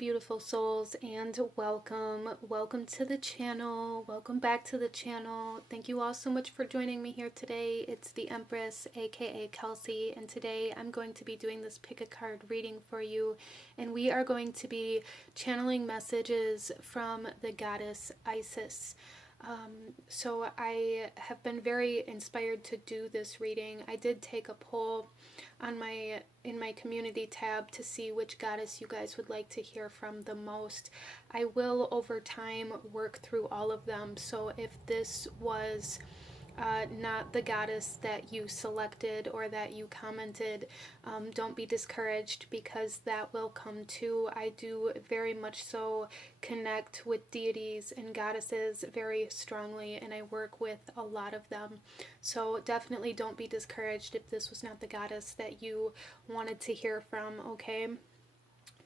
beautiful souls, and welcome to the channel. Welcome back to the channel. Thank you all so much for joining me here today. It's the Empress, aka Kelsey, and today I'm going to be doing this pick a card reading for you, and we are going to be channeling messages from the goddess Isis. So I have been very inspired to do this reading. I did take a poll on in my community tab to see which goddess you guys would like to hear from the most. I will over time work through all of them, so if this was not the goddess that you selected or that you commented, don't be discouraged, because that will come too. I do very much so connect with deities and goddesses very strongly, and I work with a lot of them. So definitely don't be discouraged if this was not the goddess that you wanted to hear from, okay?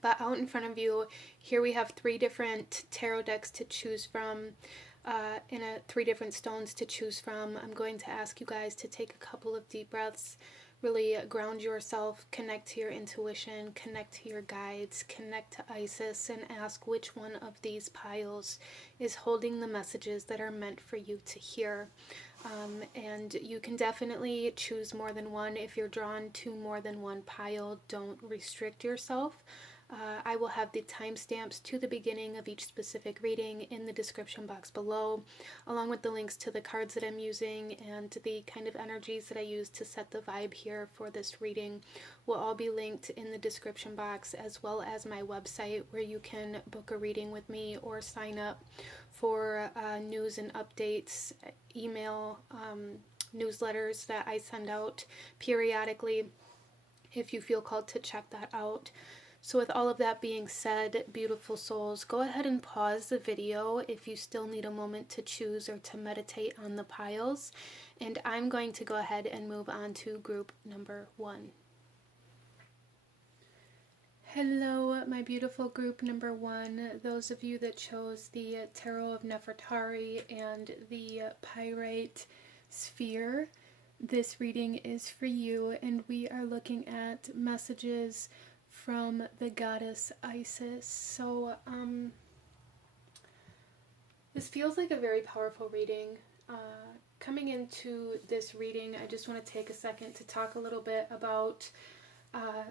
But out in front of you, here we have 3 different tarot decks to choose from. And 3 different stones to choose from. I'm going to ask you guys to take a couple of deep breaths, really ground yourself, connect to your intuition, connect to your guides, connect to Isis, and ask which one of these piles is holding the messages that are meant for you to hear. And you can definitely choose more than one. If you're drawn to more than one pile, don't restrict yourself. I will have the timestamps to the beginning of each specific reading in the description box below, along with the links to the cards that I'm using and the kind of energies that I use to set the vibe here for this reading will all be linked in the description box, as well as my website where you can book a reading with me or sign up for news and updates, email newsletters that I send out periodically if you feel called to check that out. So with all of that being said, beautiful souls, go ahead and pause the video if you still need a moment to choose or to meditate on the piles. And I'm going to go ahead and move on to group number 1. Hello, my beautiful group number 1. Those of you that chose the Tarot of Nefertari and the Pyrite Sphere, this reading is for you, and we are looking at messages from the goddess Isis. So this feels like a very powerful reading. Coming into this reading, I just want to take a second to talk a little bit about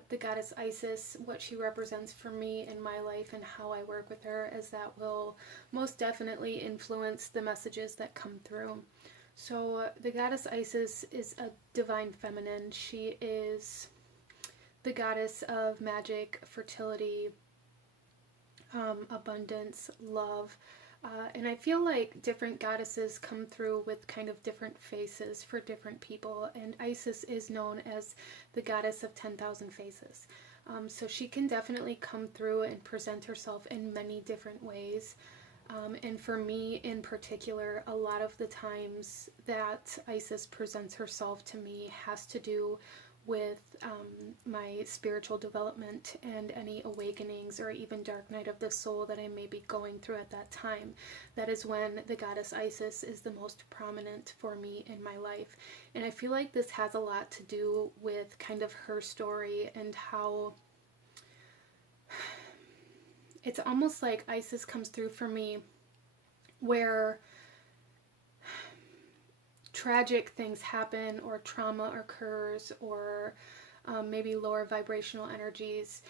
the goddess Isis, what she represents for me in my life, and how I work with her, as that will most definitely influence the messages that come through. So the goddess Isis is a divine feminine. She is the goddess of magic, fertility, abundance, love, and I feel like different goddesses come through with kind of different faces for different people, and Isis is known as the goddess of 10,000 faces. So she can definitely come through and present herself in many different ways. And for me in particular, a lot of the times that Isis presents herself to me has to do with my spiritual development and any awakenings or even dark night of the soul that I may be going through at that time. That is when the goddess Isis is the most prominent for me in my life. And I feel like this has a lot to do with kind of her story and how it's almost like Isis comes through for me where tragic things happen or trauma occurs, or maybe lower vibrational energies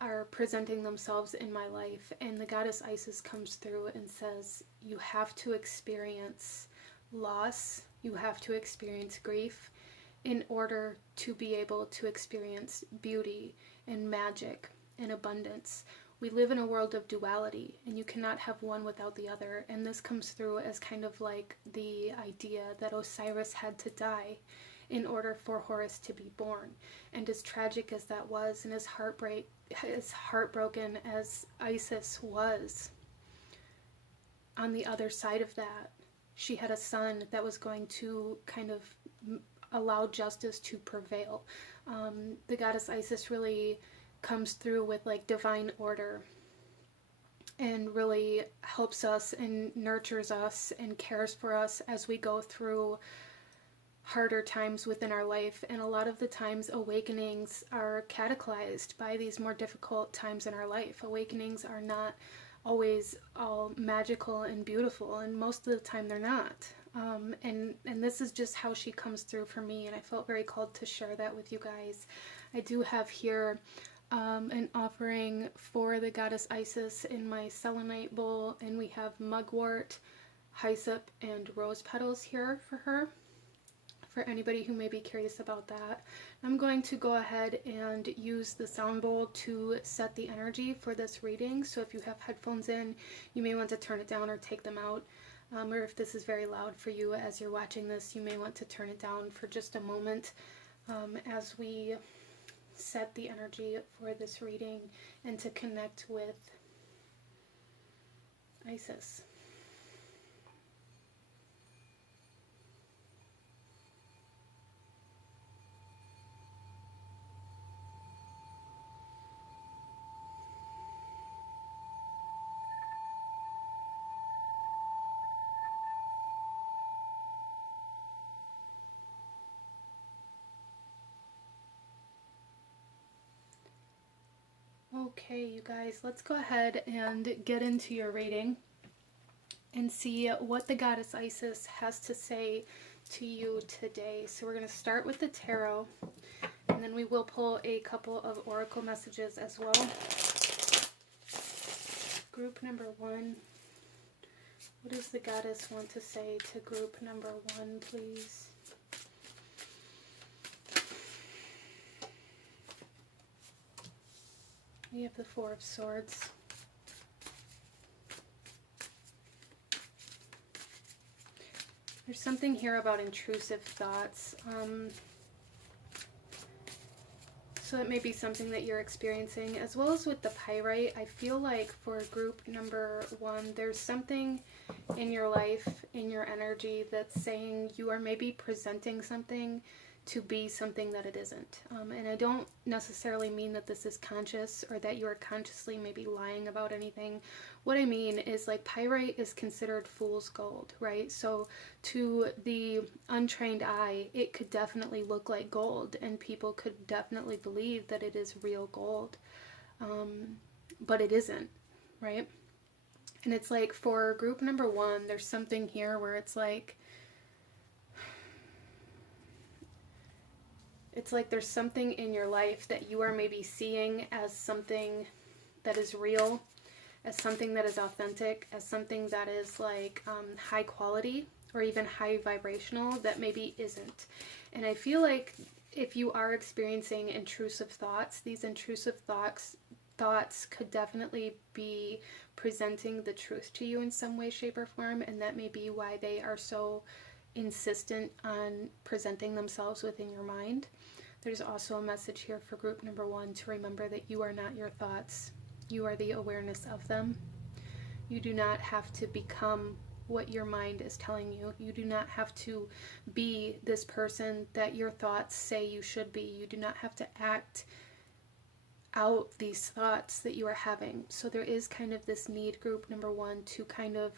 are presenting themselves in my life, and the goddess Isis comes through and says, you have to experience loss, you have to experience grief in order to be able to experience beauty and magic and abundance. We live in a world of duality, and you cannot have one without the other. And this comes through as kind of like the idea that Osiris had to die in order for Horus to be born. And as tragic as that was, and as heartbroken as Isis was, on the other side of that, she had a son that was going to kind of allow justice to prevail. The goddess Isis really comes through with like divine order and really helps us and nurtures us and cares for us as we go through harder times within our life, and a lot of the times awakenings are catalyzed by these more difficult times in our life. Awakenings are not always all magical and beautiful, and most of the time they're not. And this is just how she comes through for me, and I felt very called to share that with you guys. I do have here an offering for the goddess Isis in my selenite bowl, and we have mugwort, hyssop, and rose petals here for her, for anybody who may be curious about that. I'm going to go ahead and use the sound bowl to set the energy for this reading. So if you have headphones in, you may want to turn it down or take them out. Or if this is very loud for you as you're watching this, you may want to turn it down for just a moment as we set the energy for this reading and to connect with Isis. Okay, you guys, let's go ahead and get into your reading and see what the goddess Isis has to say to you today. So we're going to start with the tarot, and then we will pull a couple of oracle messages as well. Group number 1. What does the goddess want to say to group number 1, please? We have the 4 of Swords. There's something here about intrusive thoughts. So it may be something that you're experiencing, as well as with the pyrite. I feel like for group number 1, there's something in your life, in your energy, that's saying you are maybe presenting something to be something that it isn't. And I don't necessarily mean that this is conscious or that you are consciously maybe lying about anything. What I mean is, like, pyrite is considered fool's gold, right? So to the untrained eye, it could definitely look like gold, and people could definitely believe that it is real gold, but it isn't, right? And it's like for group number 1, there's something here where it's like there's something in your life that you are maybe seeing as something that is real, as something that is authentic, as something that is like high quality or even high vibrational, that maybe isn't. And I feel like if you are experiencing intrusive thoughts, these intrusive thoughts could definitely be presenting the truth to you in some way, shape, or form, and that may be why they are so insistent on presenting themselves within your mind. There's also a message here for group number 1 to remember that you are not your thoughts. You are the awareness of them. You do not have to become what your mind is telling you. You do not have to be this person that your thoughts say you should be. You do not have to act out these thoughts that you are having. So there is kind of this need, group number 1, to kind of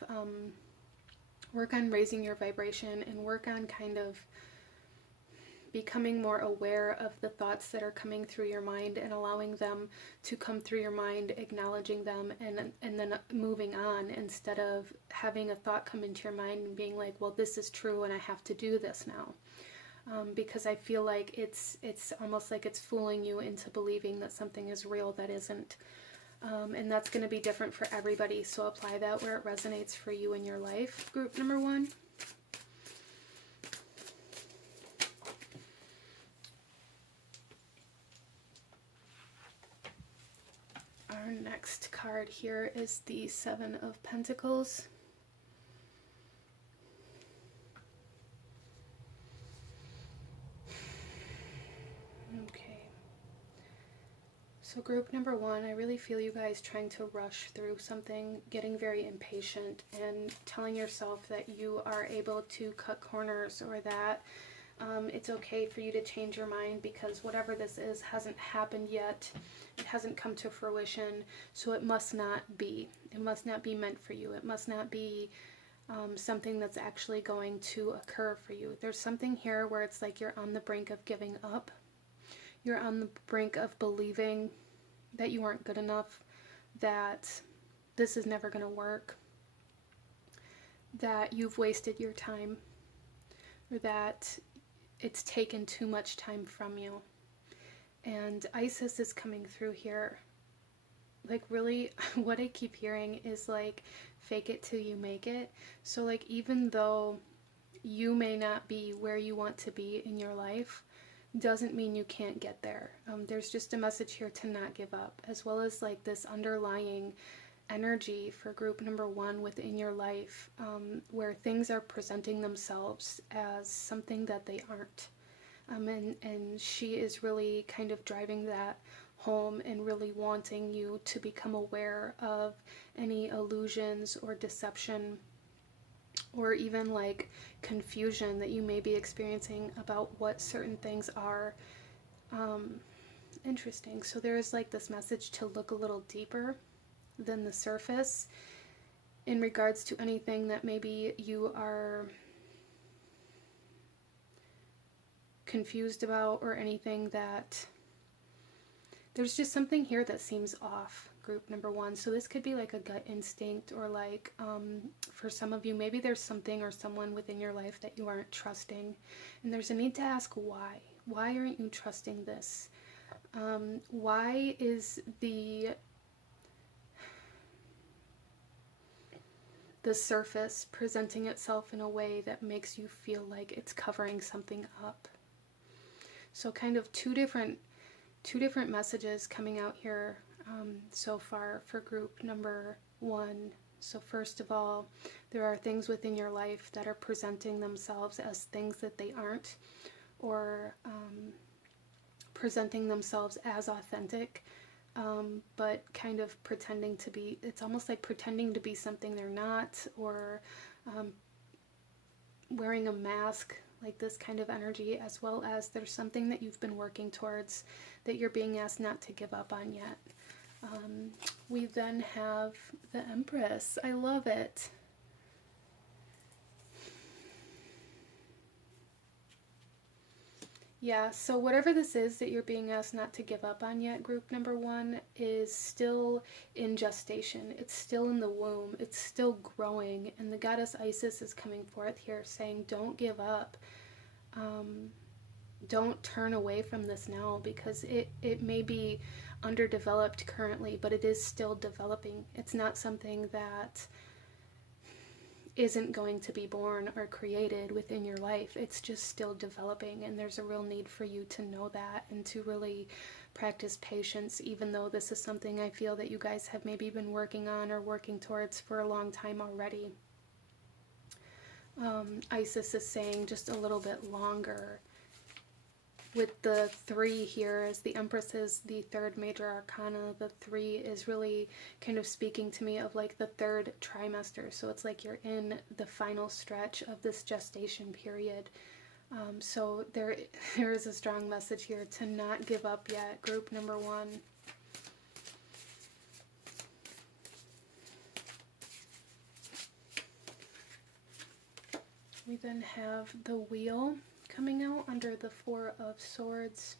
work on raising your vibration and work on kind of becoming more aware of the thoughts that are coming through your mind and allowing them to come through your mind, acknowledging them, and then moving on, instead of having a thought come into your mind and being like, well, this is true and I have to do this now. Because I feel like it's almost like it's fooling you into believing that something is real that isn't. And that's going to be different for everybody, so apply that where it resonates for you in your life, group number 1. Our next card here is the 7 of Pentacles. Okay. So group number 1, I really feel you guys trying to rush through something, getting very impatient, and telling yourself that you are able to cut corners, or that it's okay for you to change your mind because whatever this is hasn't happened yet. It hasn't come to fruition, so it must not be. It must not be meant for you. It must not be something that's actually going to occur for you. There's something here where it's like you're on the brink of giving up. You're on the brink of believing that you aren't good enough, that this is never going to work, that you've wasted your time, or that it's taken too much time from you. And Isis is coming through here. Like, really, what I keep hearing is like, fake it till you make it. So like, even though you may not be where you want to be in your life, doesn't mean you can't get there. There's just a message here to not give up, as well as like this underlying energy for group number 1 within your life, where things are presenting themselves as something that they aren't. And she is really kind of driving that home and really wanting you to become aware of any illusions or deception or even like confusion that you may be experiencing about what certain things are. Interesting. So there is like this message to look a little deeper than the surface in regards to anything that maybe you are confused about, or anything that there's just something here that seems off, group number 1. So this could be like a gut instinct, or like for some of you, maybe there's something or someone within your life that you aren't trusting, and there's a need to ask why aren't you trusting this? Why is the surface presenting itself in a way that makes you feel like it's covering something up? So kind of two different messages coming out here so far for group number 1. So first of all, there are things within your life that are presenting themselves as things that they aren't, or presenting themselves as authentic, but kind of pretending to be, it's almost like pretending to be something they're not, or wearing a mask, like this kind of energy, as well as there's something that you've been working towards that you're being asked not to give up on yet. We then have the Empress. I love it. Yeah, so whatever this is that you're being asked not to give up on yet, group number 1, is still in gestation. It's still in the womb. It's still growing. And the goddess Isis is coming forth here saying, don't give up. Don't turn away from this now, because it may be underdeveloped currently, but it is still developing. It's not something that isn't going to be born or created within your life. It's just still developing, and there's a real need for you to know that and to really practice patience, even though this is something I feel that you guys have maybe been working on or working towards for a long time already. Isis is saying just a little bit longer. With the 3 here, as the Empress is the 3rd major arcana, the 3 is really kind of speaking to me of like the 3rd trimester. So it's like you're in the final stretch of this gestation period. So there is a strong message here to not give up yet, group number 1. We then have the Wheel coming out under the 4 of Swords.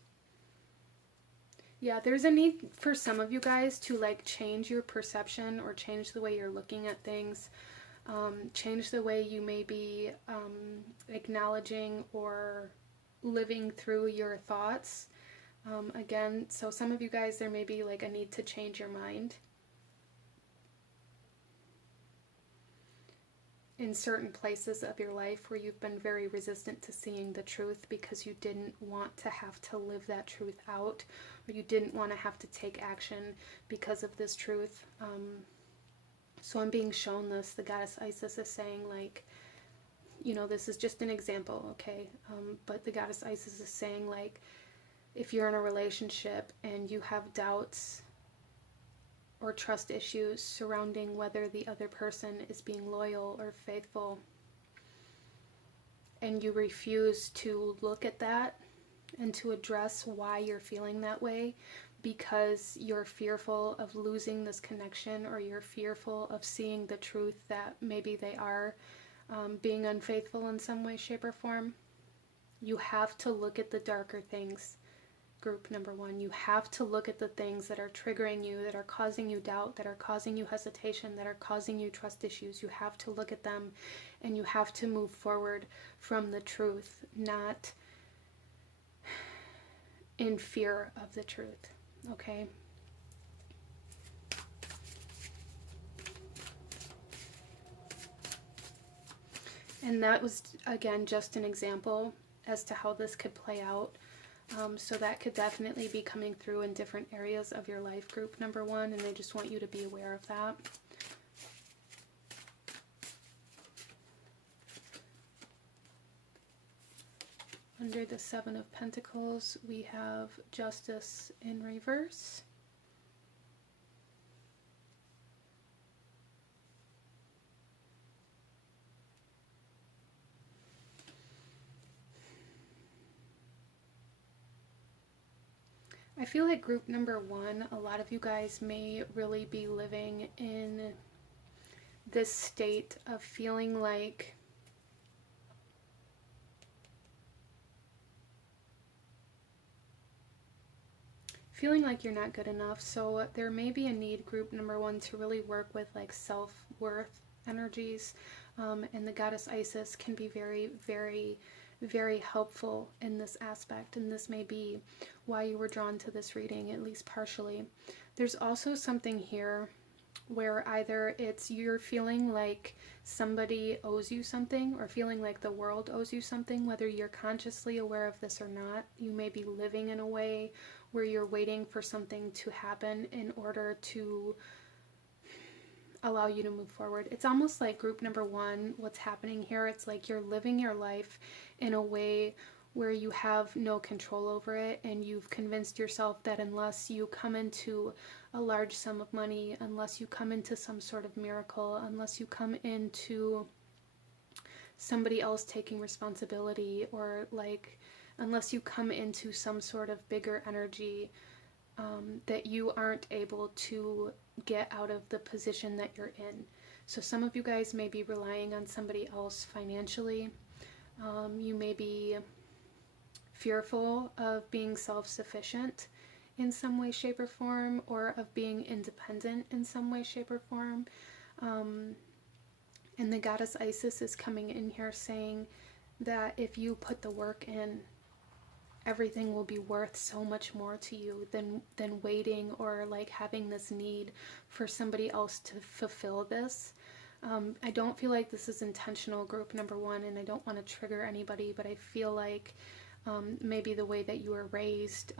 Yeah, there's a need for some of you guys to like change your perception, or change the way you're looking at things, change the way you may be acknowledging or living through your thoughts. Again, so some of you guys, there may be like a need to change your mind in certain places of your life where you've been very resistant to seeing the truth because you didn't want to have to live that truth out, or you didn't want to have to take action because of this truth. So I'm being shown this. The goddess Isis is saying, like, you know, this is just an example, okay? But the goddess Isis is saying, like, if you're in a relationship and you have doubts or trust issues surrounding whether the other person is being loyal or faithful, and you refuse to look at that and to address why you're feeling that way, because you're fearful of losing this connection, or you're fearful of seeing the truth that maybe they are being unfaithful in some way, shape, or form. You have to look at the darker things, group number one. You have to look at the things that are triggering you, that are causing you doubt, that are causing you hesitation, that are causing you trust issues. You have to look at them, and you have to move forward from the truth, not in fear of the truth. Okay? And that was, again, just an example as to how this could play out. So that could definitely be coming through in different areas of your life, group number one, and I just want you to be aware of that. Under the Seven of Pentacles, we have Justice in reverse. I feel like group number one, a lot of you guys may really be living in this state of feeling like you're not good enough. So there may be a need, group number one, to really work with like self-worth energies, and the goddess Isis can be very, very, very helpful in this aspect, and this may be why you were drawn to this reading, at least partially. There's also something here where either it's you're feeling like somebody owes you something, or feeling like the world owes you something, whether you're consciously aware of this or not. You may be living in a way where you're waiting for something to happen in order to allow you to move forward. It's almost like group number one, what's happening here, it's like you're living your life in a way where you have no control over it, and you've convinced yourself that unless you come into a large sum of money, unless you come into some sort of miracle, unless you come into somebody else taking responsibility, or like unless you come into some sort of bigger energy, that you aren't able to get out of the position that you're in. So some of you guys may be relying on somebody else financially. You may be fearful of being self-sufficient in some way, shape, or form, or of being independent in some way, shape, or form. And the goddess Isis is coming in here saying that if you put the work in, everything will be worth so much more to you than waiting, or like having this need for somebody else to fulfill this. I don't feel like this is intentional, group number one, and I don't want to trigger anybody, but I feel like maybe the way that you were raised,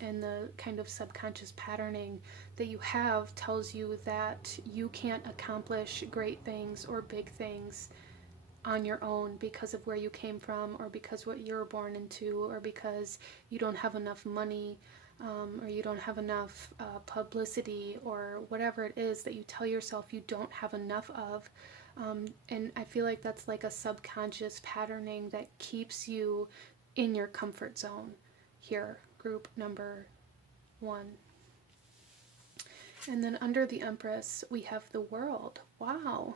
and the kind of subconscious patterning that you have tells you that you can't accomplish great things or big things on your own because of where you came from, or because what you were born into, or because you don't have enough money, or you don't have enough publicity, or whatever it is that you tell yourself you don't have enough of. And I feel like that's like a subconscious patterning that keeps you in your comfort zone here, group number one. And then under the Empress, we have the World. Wow.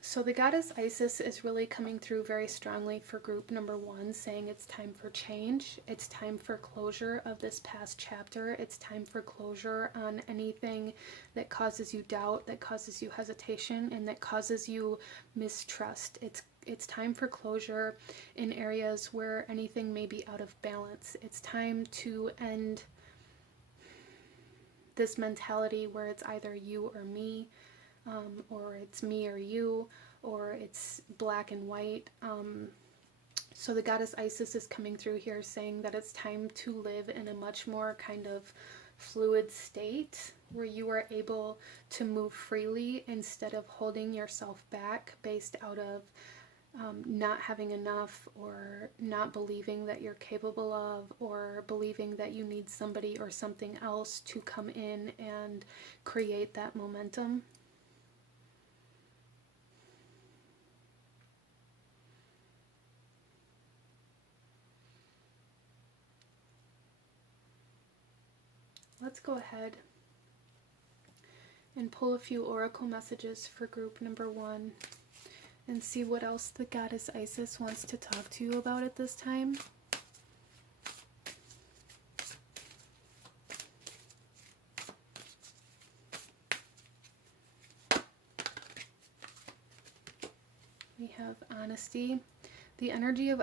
So the goddess Isis is really coming through very strongly for group number one, saying it's time for change. It's time for closure of this past chapter. It's time for closure on anything that causes you doubt, that causes you hesitation, and that causes you mistrust. It's time for closure in areas where anything may be out of balance. It's time to end this mentality where it's either you or me, or it's me or you, or it's black and white. So the goddess Isis is coming through here saying that it's time to live in a much more kind of fluid state where you are able to move freely instead of holding yourself back based out of not having enough, or not believing that you're capable of, or believing that you need somebody or something else to come in and create that momentum. let's go ahead and pull a few oracle messages for group number 1 and see what else the goddess Isis wants to talk to you about at this time. We have honesty. The energy of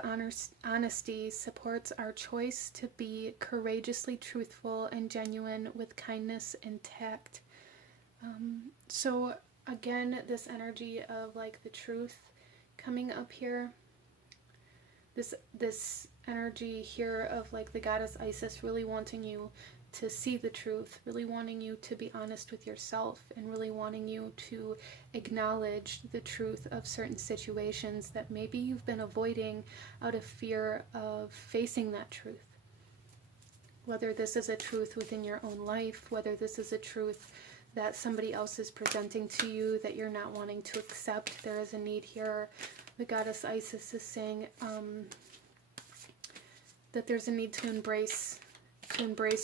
honesty supports our choice to be courageously truthful and genuine with kindness and tact. So again, this energy of like the truth coming up here. This energy here of like the goddess Isis really wanting you to see the truth, really wanting you to be honest with yourself, and really wanting you to acknowledge the truth of certain situations that maybe you've been avoiding out of fear of facing that truth. Whether this is a truth within your own life, whether this is a truth that somebody else is presenting to you that you're not wanting to accept. There is a need here. The goddess Isis is saying that there's a need to embrace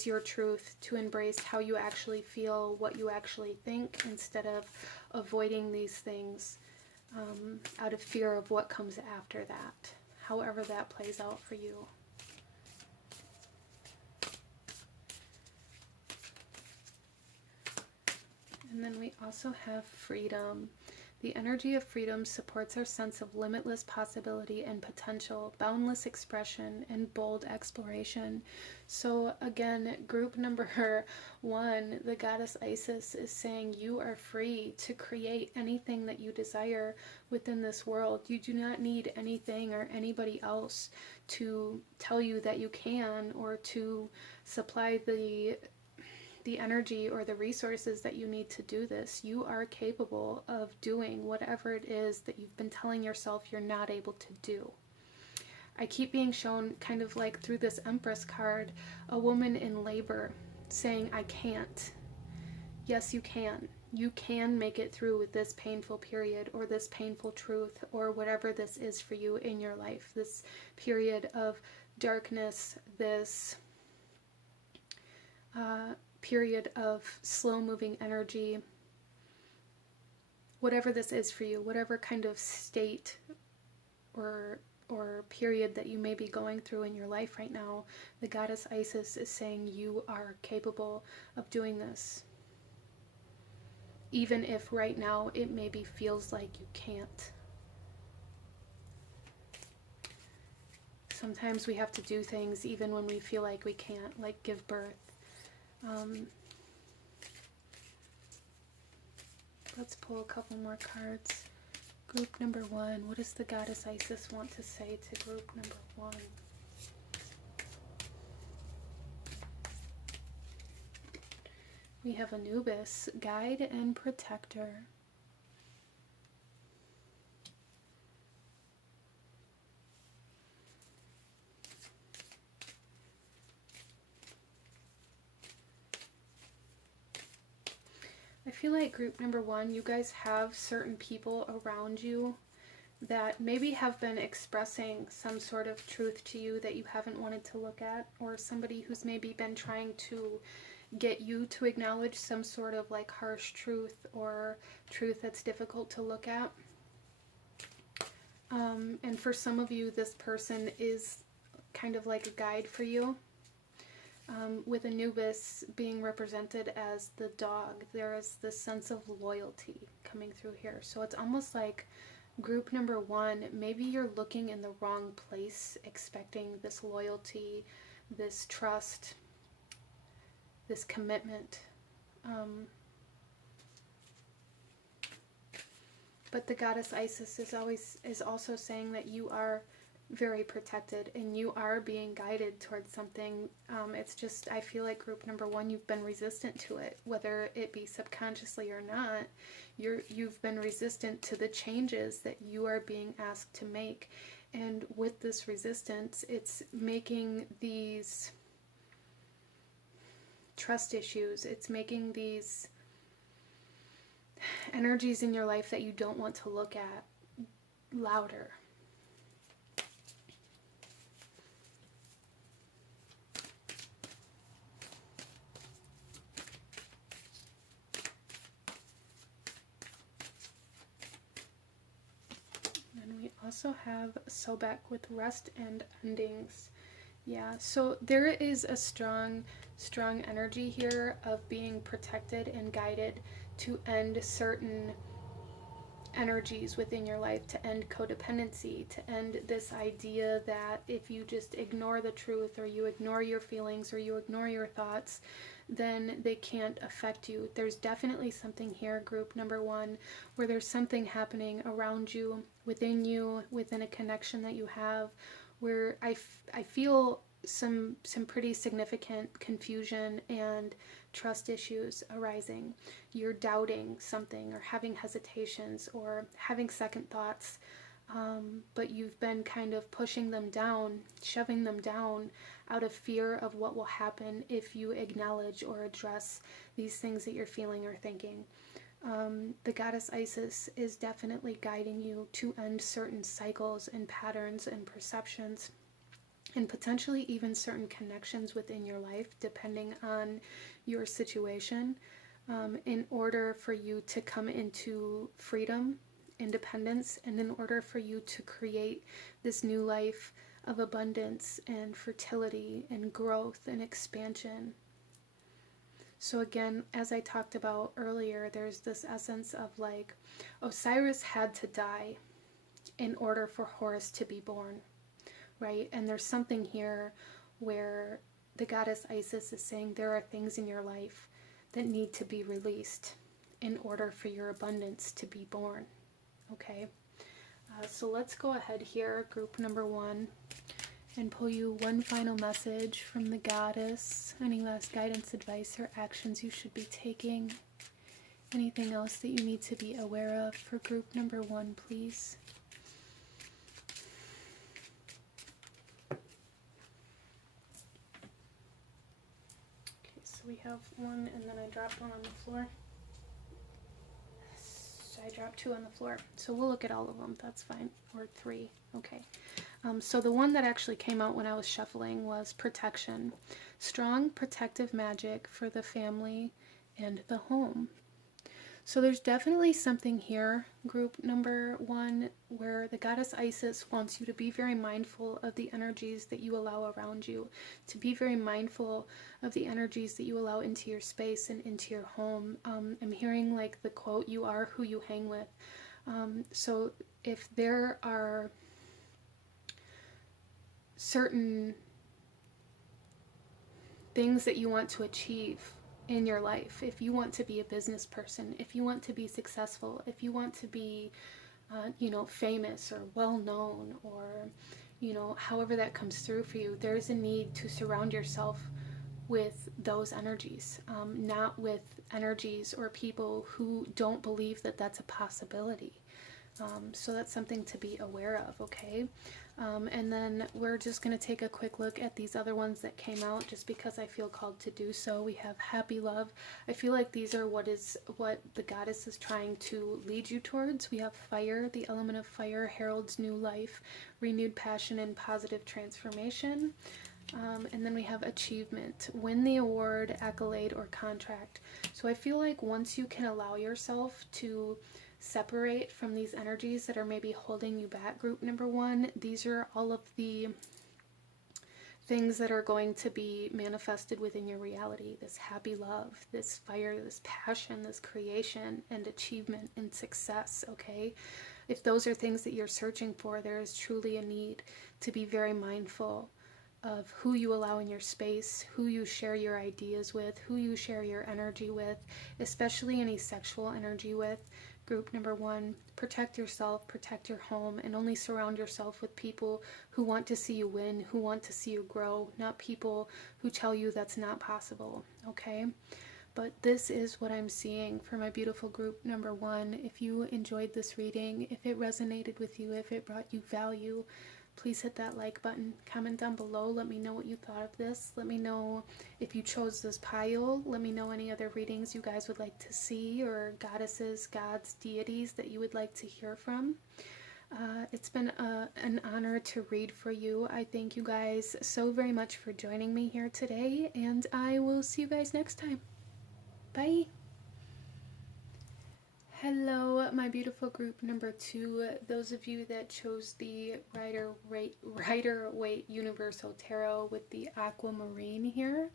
your truth, to embrace how you actually feel, what you actually think, instead of avoiding these things out of fear of what comes after that, however that plays out for you. And then we also have freedom. The energy of freedom supports our sense of limitless possibility and potential, boundless expression, and bold exploration. So again, group number 1, the goddess Isis is saying you are free to create anything that you desire within this world. You do not need anything or anybody else to tell you that you can, or to supply the energy or the resources that you need to do this. You are capable of doing whatever it is that you've been telling yourself you're not able to do. I keep being shown, kind of like through this Empress card, a woman in labor saying, I can't. Yes, you can. You can make it through with this painful period, or this painful truth, or whatever this is for you in your life. This period of darkness, this period of slow-moving energy, whatever this is for you, whatever kind of state or period that you may be going through in your life right now, the goddess Isis is saying you are capable of doing this. Even if right now it maybe feels like you can't. Sometimes we have to do things even when we feel like we can't, like give birth. Let's pull a couple more cards. Group number 1. What does the goddess Isis want to say to group number 1? We have Anubis, guide and protector. I feel like group number 1, you guys have certain people around you that maybe have been expressing some sort of truth to you that you haven't wanted to look at, or somebody who's maybe been trying to get you to acknowledge some sort of like harsh truth or truth that's difficult to look at. And for some of you, this person is kind of like a guide for you. With Anubis being represented as the dog, there is this sense of loyalty coming through here. So it's almost like group number 1, maybe you're looking in the wrong place, expecting this loyalty, this trust, this commitment. But the goddess Isis is also saying that you are very protected and you are being guided towards something. It's just, I feel like group number 1, you've been resistant to it, whether it be subconsciously or not. You've been resistant to the changes that you are being asked to make, and with this resistance, it's making these trust issues, it's making these energies in your life that you don't want to look at louder. also have Sobek with rest and endings. Yeah, so there is a strong energy here of being protected and guided to end certain energies within your life, to end codependency, to end this idea that if you just ignore the truth, or you ignore your feelings, or you ignore your thoughts, then they can't affect you. There's definitely something here, group number one, where there's something happening around you, within a connection that you have, where I feel some pretty significant confusion and trust issues arising. You're doubting something, or having hesitations, or having second thoughts, but you've been kind of pushing them down, shoving them down, out of fear of what will happen if you acknowledge or address these things that you're feeling or thinking. The goddess Isis is definitely guiding you to end certain cycles and patterns and perceptions, and potentially even certain connections within your life, depending on your situation, in order for you to come into freedom, independence, and in order for you to create this new life of abundance and fertility and growth and expansion. So again, as I talked about earlier, there's this essence of like, Osiris had to die in order for Horus to be born, right? And there's something here where the goddess Isis is saying there are things in your life that need to be released in order for your abundance to be born, okay? So let's go ahead here, group number one, and pull you one final message from the goddess. Any last guidance, advice, or actions you should be taking? Anything else that you need to be aware of for group number one, please? Okay, so we have one, and then I dropped one on the floor. So I dropped two on the floor. So we'll look at all of them. That's fine. Or three. Okay. So the one that actually came out when I was shuffling was protection. Strong protective magic for the family and the home. So there's definitely something here, group number one, where the goddess Isis wants you to be very mindful of the energies that you allow around you, to be very mindful of the energies that you allow into your space and into your home. I'm hearing like the quote, "You are who you hang with." So if there are certain things that you want to achieve in your life, if you want to be a business person, if you want to be successful, if you want to be, famous or well known, or, however that comes through for you, there's a need to surround yourself with those energies, not with energies or people who don't believe that that's a possibility. So that's something to be aware of, okay? And then we're just going to take a quick look at these other ones that came out, just because I feel called to do so. We have happy love. I feel like these are what the goddess is trying to lead you towards. We have fire. The element of fire heralds new life, renewed passion, and positive transformation. And then we have achievement, win the award, accolade, or contract. So I feel like once you can allow yourself to separate from these energies that are maybe holding you back, group number one, these are all of the things that are going to be manifested within your reality. This happy love, this fire, this passion, this creation and achievement and success, okay? If those are things that you're searching for, there is truly a need to be very mindful of who you allow in your space, who you share your ideas with, who you share your energy with, especially any sexual energy with. Group number one, protect yourself, protect your home, and only surround yourself with people who want to see you win, who want to see you grow, not people who tell you that's not possible, okay? But this is what I'm seeing for my beautiful group number one. If you enjoyed this reading, if it resonated with you, if it brought you value, please hit that like button, comment down below, let me know what you thought of this, let me know if you chose this pile, let me know any other readings you guys would like to see, or goddesses, gods, deities that you would like to hear from. It's been an honor to read for you. I thank you guys so very much for joining me here today, and I will see you guys next time. Bye! Hello, my beautiful group number 2. Those of you that chose the Rider-Waite Universal Tarot with the aquamarine here,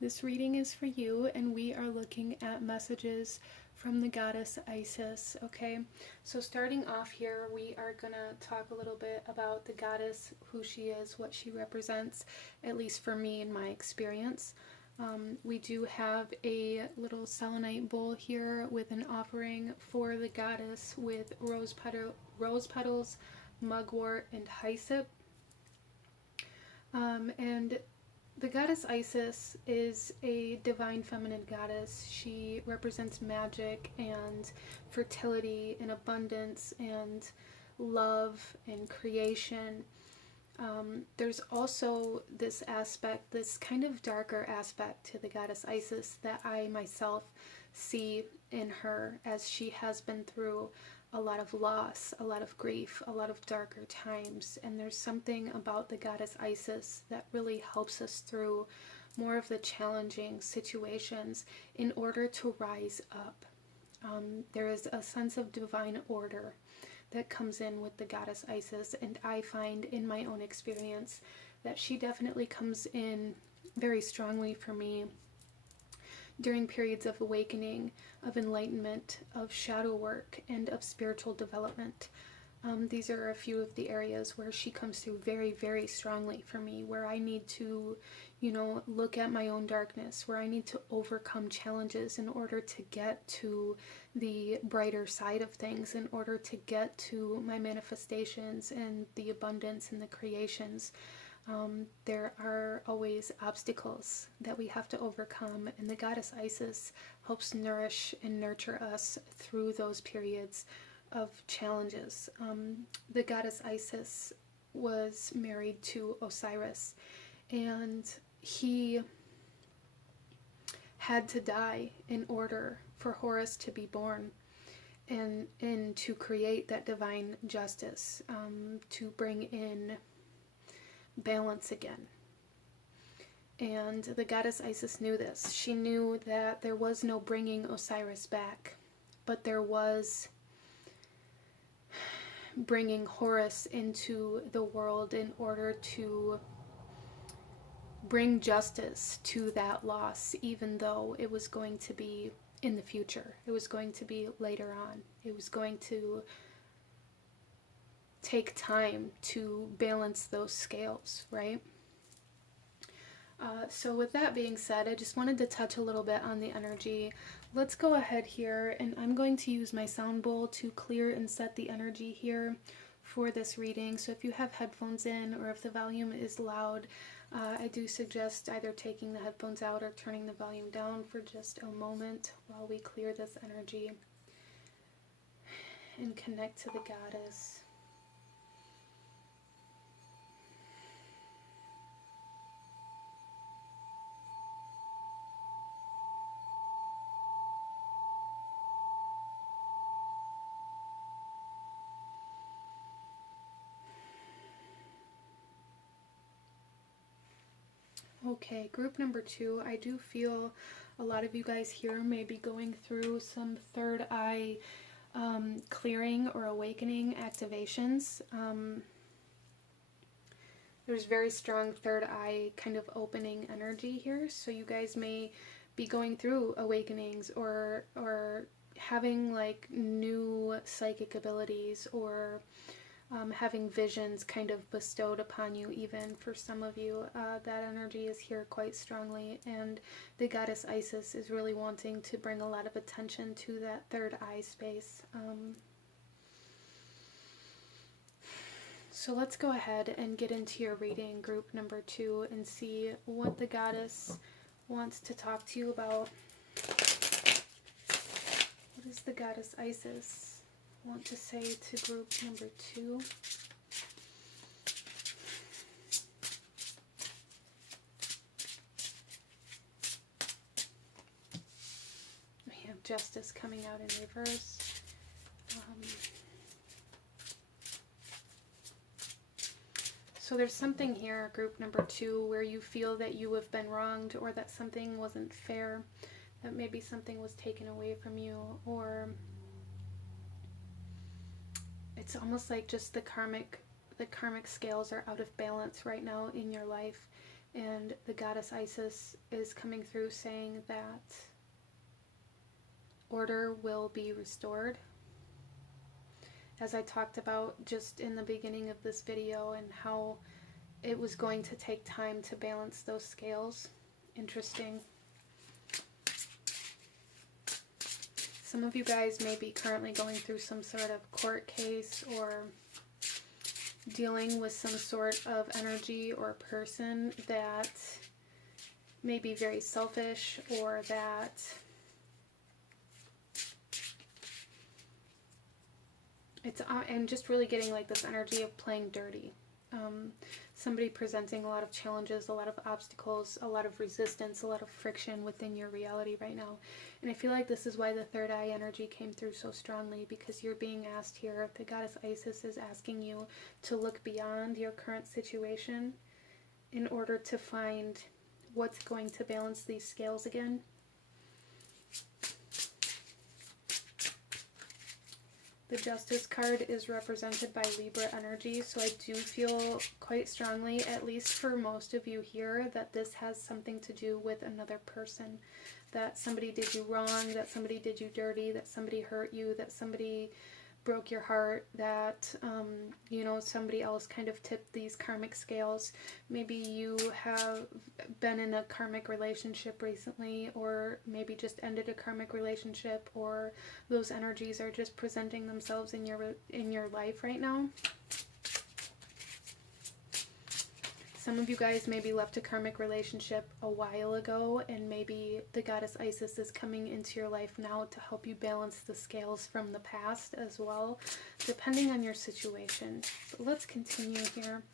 this reading is for you, and we are looking at messages from the goddess Isis, okay? So starting off here, we are going to talk a little bit about the goddess, who she is, what she represents, at least for me in my experience. We do have a little selenite bowl here with an offering for the goddess with rose petals, mugwort, and hyssop. And the goddess Isis is a divine feminine goddess. She represents magic and fertility and abundance and love and creation. There's also this aspect, this kind of darker aspect to the goddess Isis that I myself see in her, as she has been through a lot of loss, a lot of grief, a lot of darker times. And there's something about the goddess Isis that really helps us through more of the challenging situations in order to rise up. There is a sense of divine order that comes in with the goddess Isis, and I find in my own experience that she definitely comes in very strongly for me during periods of awakening, of enlightenment, of shadow work, and of spiritual development. These are a few of the areas where she comes through very, very strongly for me, where I need to, look at my own darkness, where I need to overcome challenges in order to get to the brighter side of things, in order to get to my manifestations and the abundance and the creations. There are always obstacles that we have to overcome, and the goddess Isis helps nourish and nurture us through those periods of challenges. The goddess Isis was married to Osiris, and he had to die in order for Horus to be born, and to create that divine justice, to bring in balance again. And the goddess Isis knew this. She knew that there was no bringing Osiris back, but there was bringing Horus into the world in order to bring justice to that loss, even though it was going to be in the future. It was going to be later on. It was going to take time to balance those scales, right? So with that being said, I just wanted to touch a little bit on the energy. Let's go ahead here, and I'm going to use my sound bowl to clear and set the energy here for this reading. So if you have headphones in, or if the volume is loud, I do suggest either taking the headphones out or turning the volume down for just a moment while we clear this energy and connect to the goddess. Okay, group number 2, I do feel a lot of you guys here may be going through some third eye clearing or awakening activations. There's very strong third eye kind of opening energy here, so you guys may be going through awakenings or having like new psychic abilities, or having visions kind of bestowed upon you. Even for some of you, that energy is here quite strongly, and the goddess Isis is really wanting to bring a lot of attention to that third eye space. So let's go ahead and get into your reading, group number 2, and see what the goddess wants to talk to you about. What does the goddess Isis want to say to group number 2? We have justice coming out in reverse. So there's something here, group number 2, where you feel that you have been wronged, or that something wasn't fair, that maybe something was taken away from you, or it's almost like just the karmic scales are out of balance right now in your life, and the goddess Isis is coming through saying that order will be restored. As I talked about just in the beginning of this video, and how it was going to take time to balance those scales. Interesting. Some of you guys may be currently going through some sort of court case, or dealing with some sort of energy or person that may be very selfish, or that I'm just really getting like this energy of playing dirty. Somebody presenting a lot of challenges, a lot of obstacles, a lot of resistance, a lot of friction within your reality right now. And I feel like this is why the third eye energy came through so strongly, because you're being asked here, the goddess Isis is asking you to look beyond your current situation in order to find what's going to balance these scales again. The Justice card is represented by Libra energy, so I do feel quite strongly, at least for most of you here, that this has something to do with another person. That somebody did you wrong, that somebody did you dirty, that somebody hurt you, that somebody broke your heart, that, you know, somebody else kind of tipped these karmic scales. Maybe you have been in a karmic relationship recently, or maybe just ended a karmic relationship, or those energies are just presenting themselves in your life right now. Some of you guys maybe left a karmic relationship a while ago, and maybe the goddess Isis is coming into your life now to help you balance the scales from the past as well, depending on your situation. But let's continue here.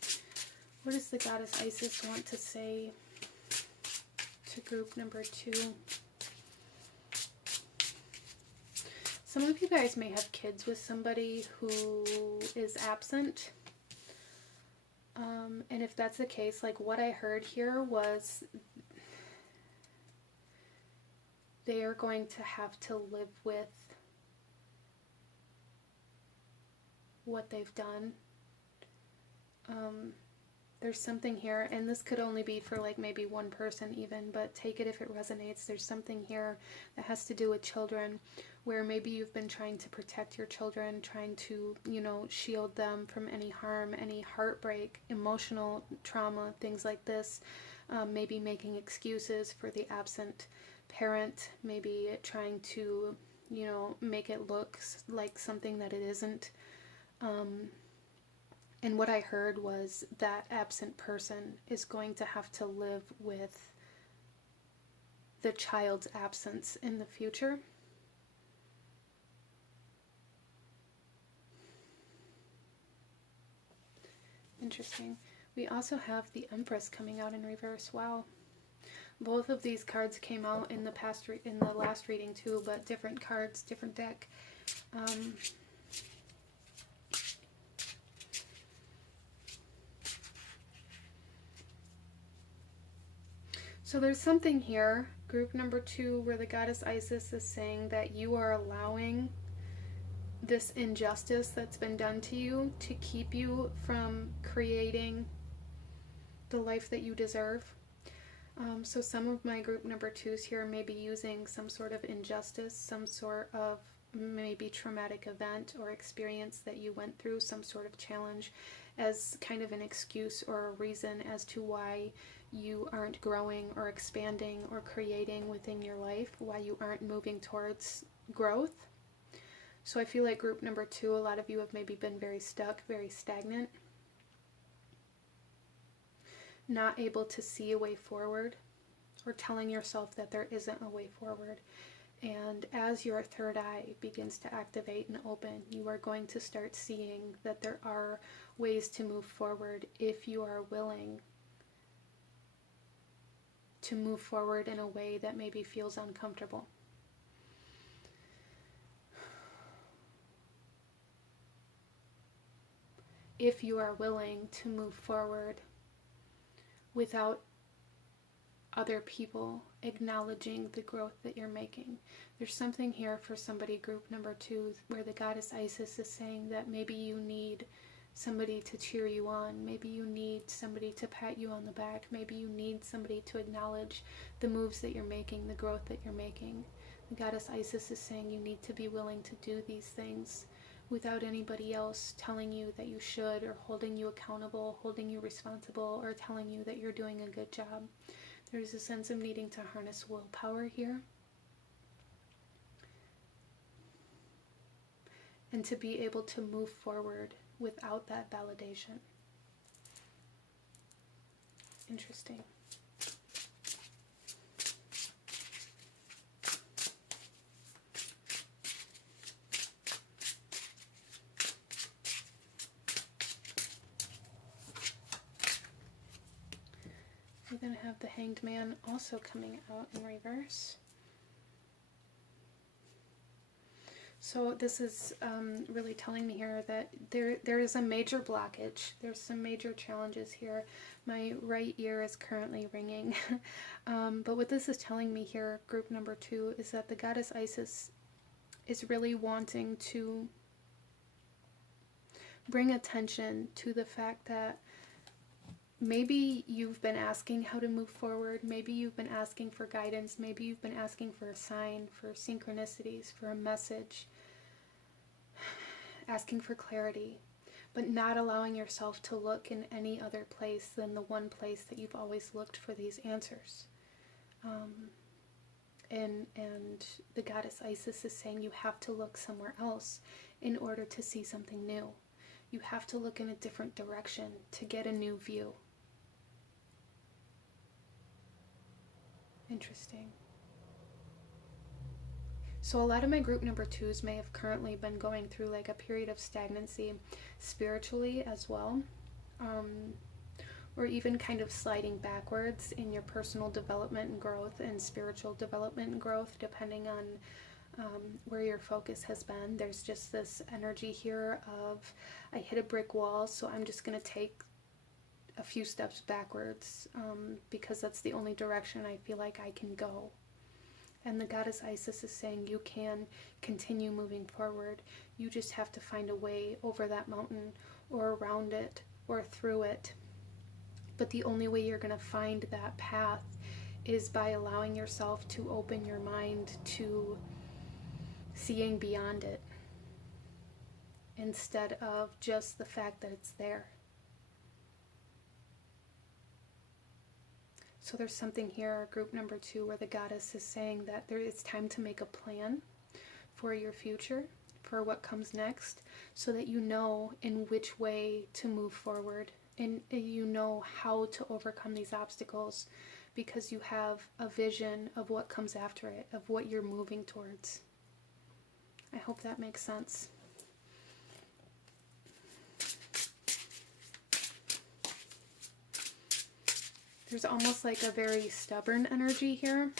What does the goddess Isis want to say to group number 2? Some of you guys may have kids with somebody who is absent. And if that's the case, like what I heard here was they are going to have to live with what they've done. There's something here, and this could only be for like maybe one person even, but take it if it resonates. There's something here that has to do with children, where maybe you've been trying to protect your children, trying to, you know, shield them from any harm, any heartbreak, emotional trauma, things like this. Maybe making excuses for the absent parent, maybe trying to, you know, make it look like something that it isn't. And what I heard was that absent person is going to have to live with the child's absence in the future. Interesting. We also have the Empress coming out in reverse. Wow. Both of these cards came out in the in the last reading too, but different cards, different deck. So there's something here, group number 2, where the goddess Isis is saying that you are allowing this injustice that's been done to you to keep you from creating the life that you deserve. So some of my group number 2s here may be using some sort of injustice, some sort of maybe traumatic event or experience that you went through, some sort of challenge, as kind of an excuse or a reason as to why you aren't growing or expanding or creating within your life, why you aren't moving towards growth. So I feel like group number 2, a lot of you have maybe been very stuck, very stagnant, not able to see a way forward, or telling yourself that there isn't a way forward. And as your third eye begins to activate and open, you are going to start seeing that there are ways to move forward if you are willing to move forward in a way that maybe feels uncomfortable. If you are willing to move forward without other people acknowledging the growth that you're making. There's something here for somebody, group number 2, where the goddess Isis is saying that maybe you need somebody to cheer you on. Maybe you need somebody to pat you on the back. Maybe you need somebody to acknowledge the moves that you're making, the growth that you're making. The goddess Isis is saying you need to be willing to do these things without anybody else telling you that you should, or holding you accountable, holding you responsible, or telling you that you're doing a good job. There's a sense of needing to harness willpower here, and to be able to move forward without that validation. Interesting. We're going to have the Hanged Man also coming out in reverse. So this is really telling me here that there is a major blockage. There's some major challenges here. My right ear is currently ringing. But what this is telling me here, group number 2, is that the goddess Isis is really wanting to bring attention to the fact that maybe you've been asking how to move forward. Maybe you've been asking for guidance. Maybe you've been asking for a sign, for synchronicities, for a message, asking for clarity, but not allowing yourself to look in any other place than the one place that you've always looked for these answers. And the goddess Isis is saying you have to look somewhere else in order to see something new. You have to look in a different direction to get a new view. Interesting. So a lot of my group number 2s may have currently been going through like a period of stagnancy spiritually as well, or even kind of sliding backwards in your personal development and growth and spiritual development and growth, depending on where your focus has been. There's just this energy here of, I hit a brick wall, so I'm just going to take a few steps backwards because that's the only direction I feel like I can go. And the goddess Isis is saying you can continue moving forward. You just have to find a way over that mountain, or around it, or through it. But the only way you're going to find that path is by allowing yourself to open your mind to seeing beyond it, instead of just the fact that it's there. So there's something here, group number 2, where the goddess is saying that it's time to make a plan for your future, for what comes next, so that you know in which way to move forward, and you know how to overcome these obstacles, because you have a vision of what comes after it, of what you're moving towards. I hope that makes sense. There's almost like a very stubborn energy here,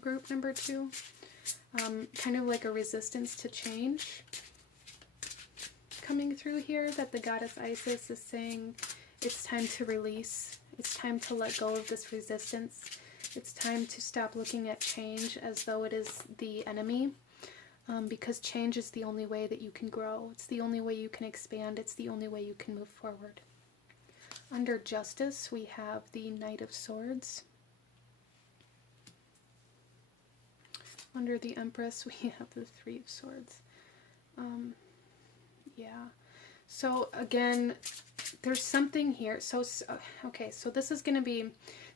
group number 2. Kind of like a resistance to change coming through here, that the goddess Isis is saying it's time to release. It's time to let go of this resistance. It's time to stop looking at change as though it is the enemy, because change is the only way that you can grow. It's the only way you can expand. It's the only way you can move forward. Under Justice, we have the Knight of Swords. Under the Empress, we have the Three of Swords. Yeah. So again, there's something here. Okay, so this is going to be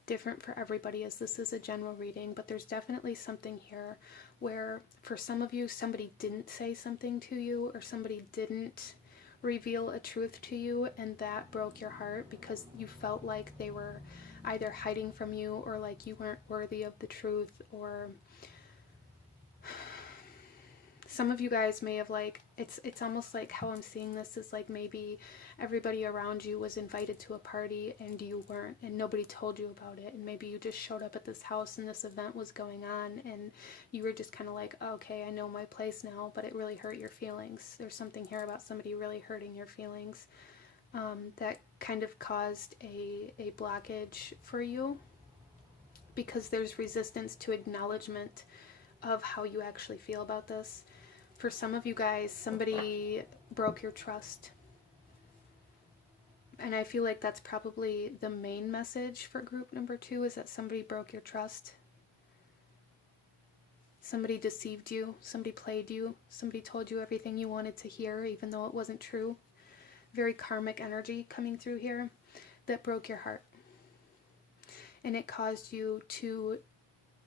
different for everybody, as this is a general reading, but there's definitely something here where for some of you, somebody didn't say something to you, or somebody didn't reveal a truth to you, and that broke your heart because you felt like they were either hiding from you, or like you weren't worthy of the truth, or some of you guys may have, like, it's almost like how I'm seeing this is like maybe everybody around you was invited to a party and you weren't, and nobody told you about it, and maybe you just showed up at this house and this event was going on and you were just kind of like, okay, I know my place now, but it really hurt your feelings. There's something here about somebody really hurting your feelings that kind of caused a blockage for you. because there's resistance to acknowledgement of how you actually feel about this. For some of you guys, somebody broke your trust. And I feel like that's probably the main message for group number 2, is that somebody broke your trust. Somebody deceived you, somebody played you, somebody told you everything you wanted to hear even though it wasn't true. Very karmic energy coming through here that broke your heart. And it caused you to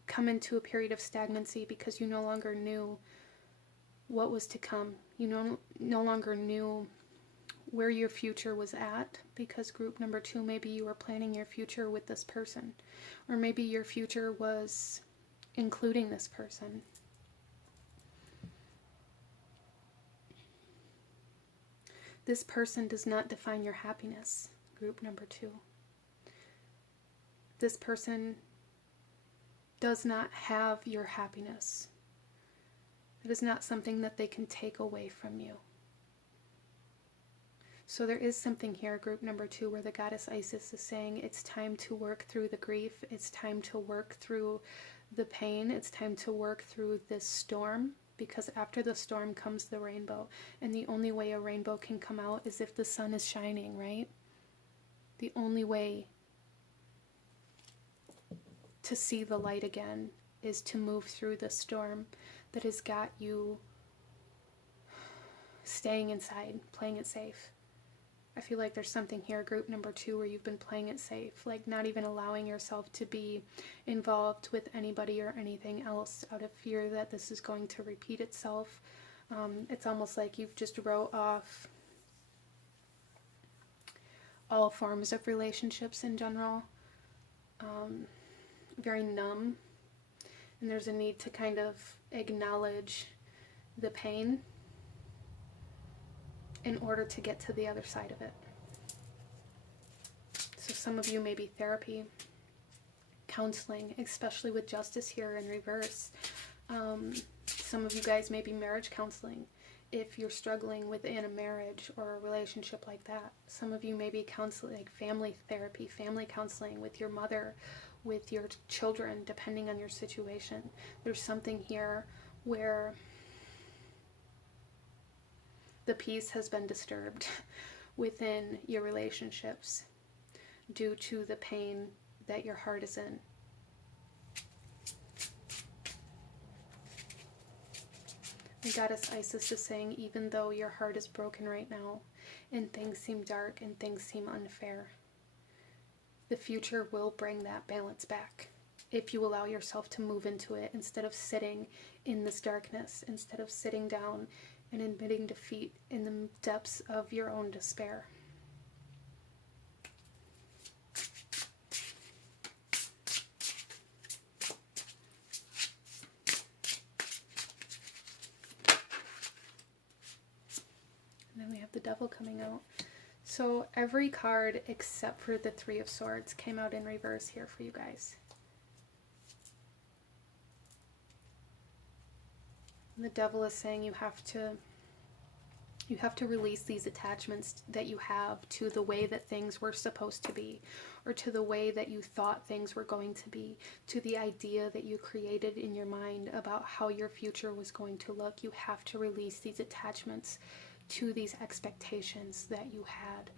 come into a period of stagnancy because you no longer knew what was to come. You no longer knew where your future was at, because group number 2, maybe you were planning your future with this person, or maybe your future was including this person. This person does not define your happiness, group number 2. This person does not have your happiness. It is not something that they can take away from you. So there is something here, group number 2, where the goddess Isis is saying it's time to work through the grief. It's time to work through the pain. It's time to work through this storm, because after the storm comes the rainbow. And the only way a rainbow can come out is if the sun is shining, right? The only way to see the light again is to move through the storm that has got you staying inside, playing it safe. I feel like there's something here, group number 2, where you've been playing it safe, like not even allowing yourself to be involved with anybody or anything else out of fear that this is going to repeat itself. It's almost like you've just wrote off all forms of relationships in general. Very numb. And there's a need to kind of acknowledge the pain in order to get to the other side of it. So some of you may be therapy, counseling, especially with justice here in reverse. Some of you guys may be marriage counseling if you're struggling within a marriage or a relationship like that. Some of you may be counseling, like family therapy, family counseling with your mother, with your children, depending on your situation. There's something here where the peace has been disturbed within your relationships due to the pain that your heart is in. The goddess Isis is saying, even though your heart is broken right now and things seem dark and things seem unfair, the future will bring that balance back if you allow yourself to move into it instead of sitting in this darkness, instead of sitting down and admitting defeat in the depths of your own despair. And then we have the Devil coming out. So every card except for the Three of Swords came out in reverse here for you guys. And the Devil is saying you have to release these attachments that you have to the way that things were supposed to be, or to the way that you thought things were going to be, to the idea that you created in your mind about how your future was going to look. You have to release these attachments to these expectations that you had.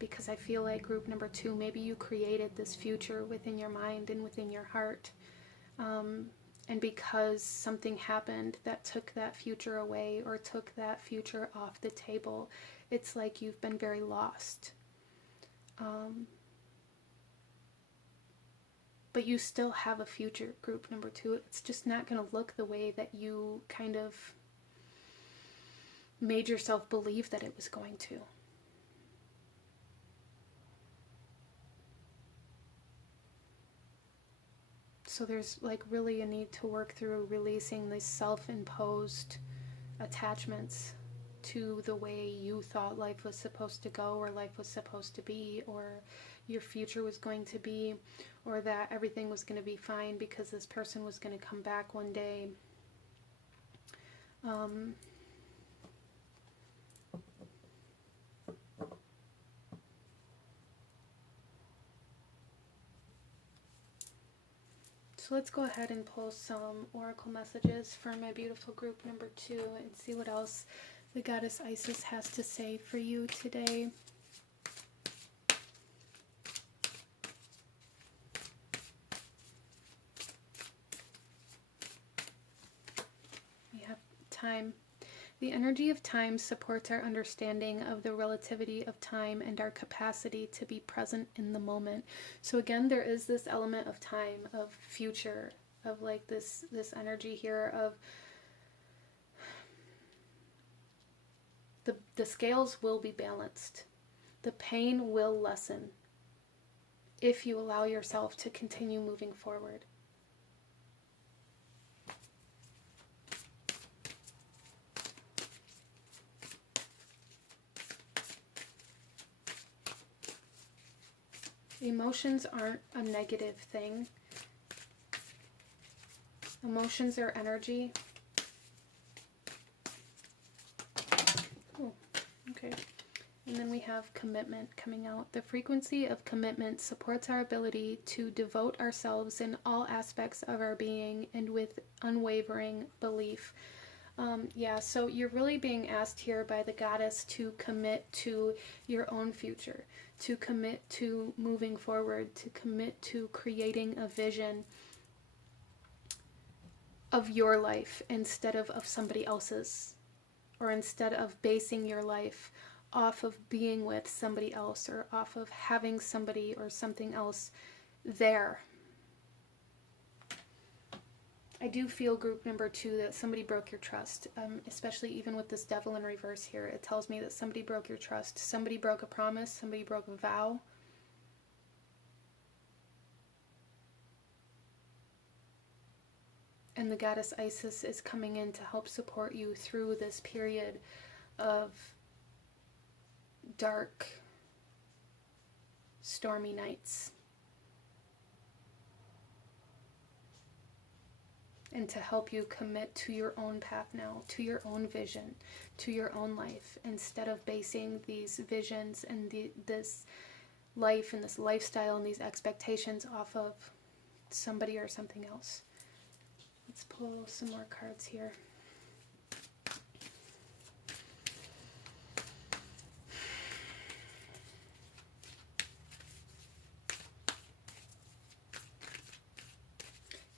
Because I feel like group number 2, maybe you created this future within your mind and within your heart. And because something happened that took that future away or took that future off the table, it's like you've been very lost. But you still have a future, group number 2. It's just not going to look the way that you kind of made yourself believe that it was going to. So there's like really a need to work through releasing these self-imposed attachments to the way you thought life was supposed to go, or life was supposed to be, or your future was going to be, or that everything was going to be fine because this person was going to come back one day. So let's go ahead and pull some oracle messages for my beautiful group number 2 and see what else the goddess Isis has to say for you today. We have time. The energy of time supports our understanding of the relativity of time and our capacity to be present in the moment. So again, there is this element of time, of future, of like this energy here of the scales will be balanced. The pain will lessen if you allow yourself to continue moving forward. Emotions aren't a negative thing. Emotions are energy. Oh, okay. And then we have commitment coming out. The frequency of commitment supports our ability to devote ourselves in all aspects of our being and with unwavering belief. Yeah, so you're really being asked here by the goddess to commit to your own future, to commit to moving forward, to commit to creating a vision of your life instead of somebody else's, or instead of basing your life off of being with somebody else or off of having somebody or something else there. I do feel group number 2 that somebody broke your trust, especially even with this devil in reverse here. It tells me that somebody broke your trust. Somebody broke a promise. Somebody broke a vow. And the goddess Isis is coming in to help support you through this period of dark, stormy nights. And to help you commit to your own path now, to your own vision, to your own life, instead of basing these visions and this life and this lifestyle and these expectations off of somebody or something else. Let's pull some more cards here.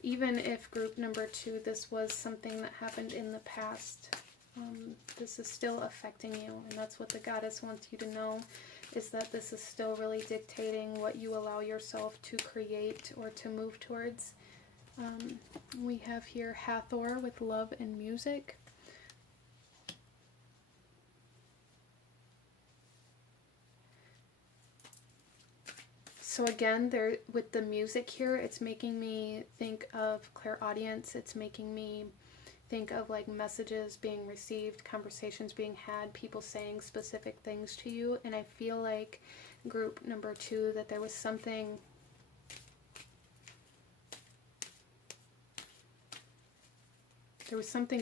Even if group number 2, this was something that happened in the past, this is still affecting you. And that's what the goddess wants you to know, is that this is still really dictating what you allow yourself to create or to move towards. We have here Hathor with love and music. So again, there with the music here, it's making me think of clairaudience. It's making me think of like messages being received, conversations being had, people saying specific things to you. And I feel like group number 2, that there was something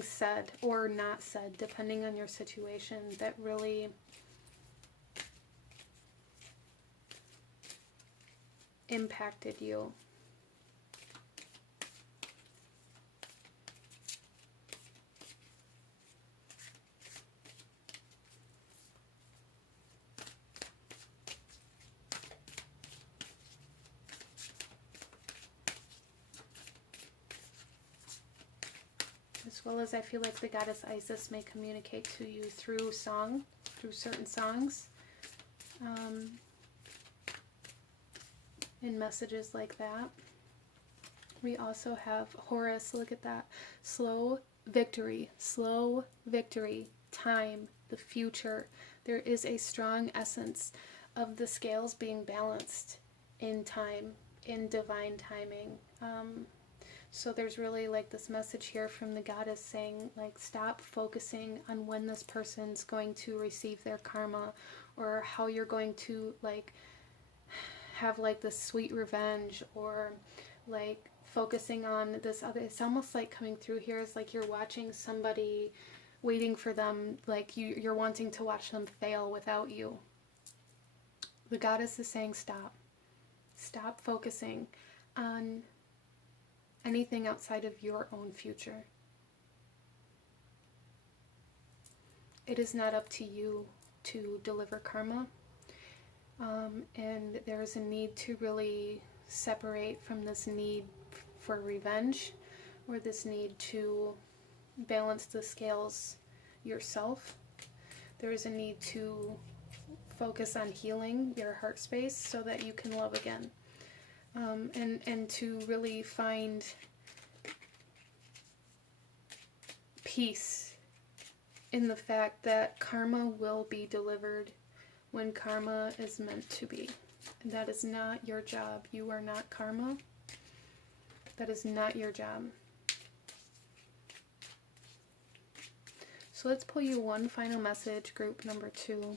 said or not said, depending on your situation, that really impacted you. As well as I feel like the goddess Isis may communicate to you through song, through certain songs. In messages like that. We also have Horus, look at that, slow victory, time, the future. There is a strong essence of the scales being balanced in time, in divine timing. So there's really like this message here from the goddess saying, like, stop focusing on when this person's going to receive their karma, or how you're going to like have like this sweet revenge, or like focusing on this other. It's almost like coming through here is like you're watching somebody, waiting for them, like you're wanting to watch them fail without you. The goddess is saying stop focusing on anything outside of your own future. It is not up to you to deliver karma, and there is a need to really separate from this need for revenge, or this need to balance the scales yourself. There is a need to focus on healing your heart space so that you can love again, and to really find peace in the fact that karma will be delivered when karma is meant to be. And that is not your job. You are not karma. That is not your job. So let's pull you one final message, group number 2.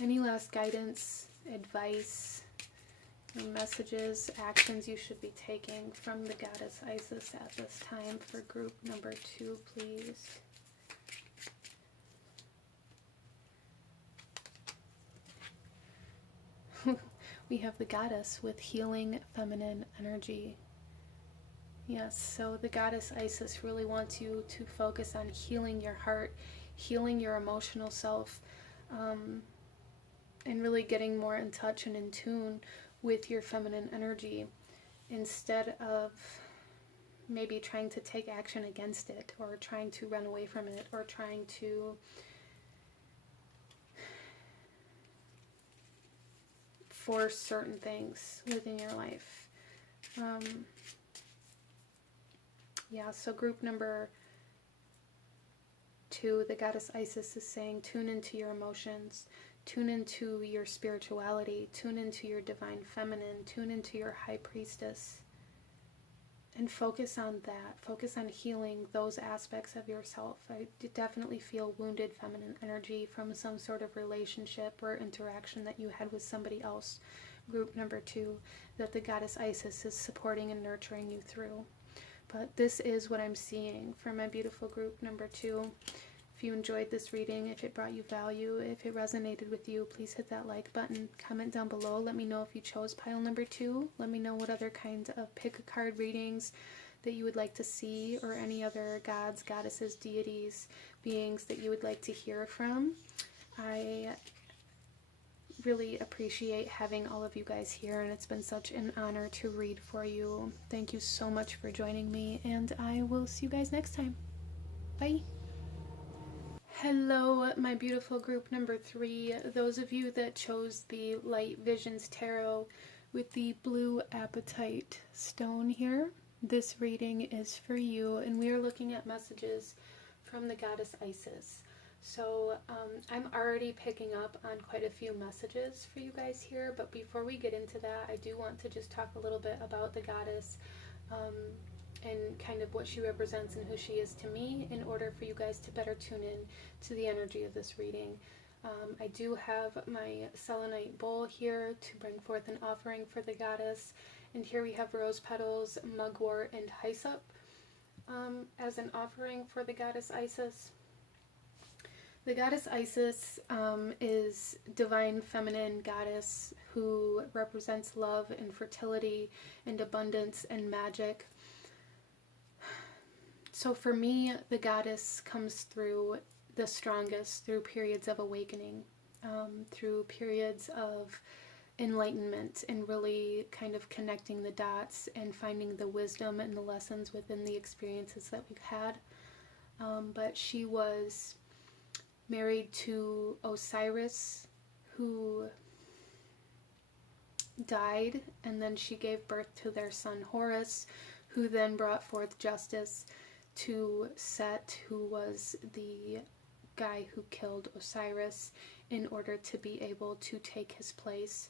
Any last guidance, advice, messages, actions you should be taking from the goddess Isis at this time for group number 2, please? We have the goddess with healing feminine energy. Yes, so the goddess Isis really wants you to focus on healing your heart, healing your emotional self, and really getting more in touch and in tune with your feminine energy, instead of maybe trying to take action against it, or trying to run away from it, or trying to force certain things within your life. Yeah, so group number 2, the goddess Isis is saying, tune into your emotions, tune into your spirituality, tune into your divine feminine, tune into your high priestess, and focus on that. Focus on healing those aspects of yourself. I definitely feel wounded feminine energy from some sort of relationship or interaction that you had with somebody else, group number 2, that the goddess Isis is supporting and nurturing you through. But this is what I'm seeing for my beautiful group number 2. If you enjoyed this reading, if it brought you value, if it resonated with you, please hit that like button. Comment down below. Let me know if you chose pile number 2. Let me know what other kinds of pick a card readings that you would like to see, or any other gods, goddesses, deities, beings that you would like to hear from. I really appreciate having all of you guys here, and it's been such an honor to read for you. Thank you so much for joining me, and I will see you guys next time. Bye. Hello, my beautiful group number 3. Those of you that chose the Light Visions Tarot with the blue apatite stone here, this reading is for you, and we are looking at messages from the goddess Isis. So I'm already picking up on quite a few messages for you guys here, but before we get into that, I do want to just talk a little bit about the goddess, and kind of what she represents and who she is to me, in order for you guys to better tune in to the energy of this reading. I do have my selenite bowl here to bring forth an offering for the goddess, and here we have rose petals, mugwort, and hyssop as an offering for the goddess Isis. The goddess Isis is divine feminine goddess who represents love and fertility and abundance and magic. So for me, the goddess comes through the strongest through periods of awakening, through periods of enlightenment, and really kind of connecting the dots and finding the wisdom and the lessons within the experiences that we've had. But she was married to Osiris, who died, and then she gave birth to their son Horus, who then brought forth justice to Set, who was the guy who killed Osiris, in order to be able to take his place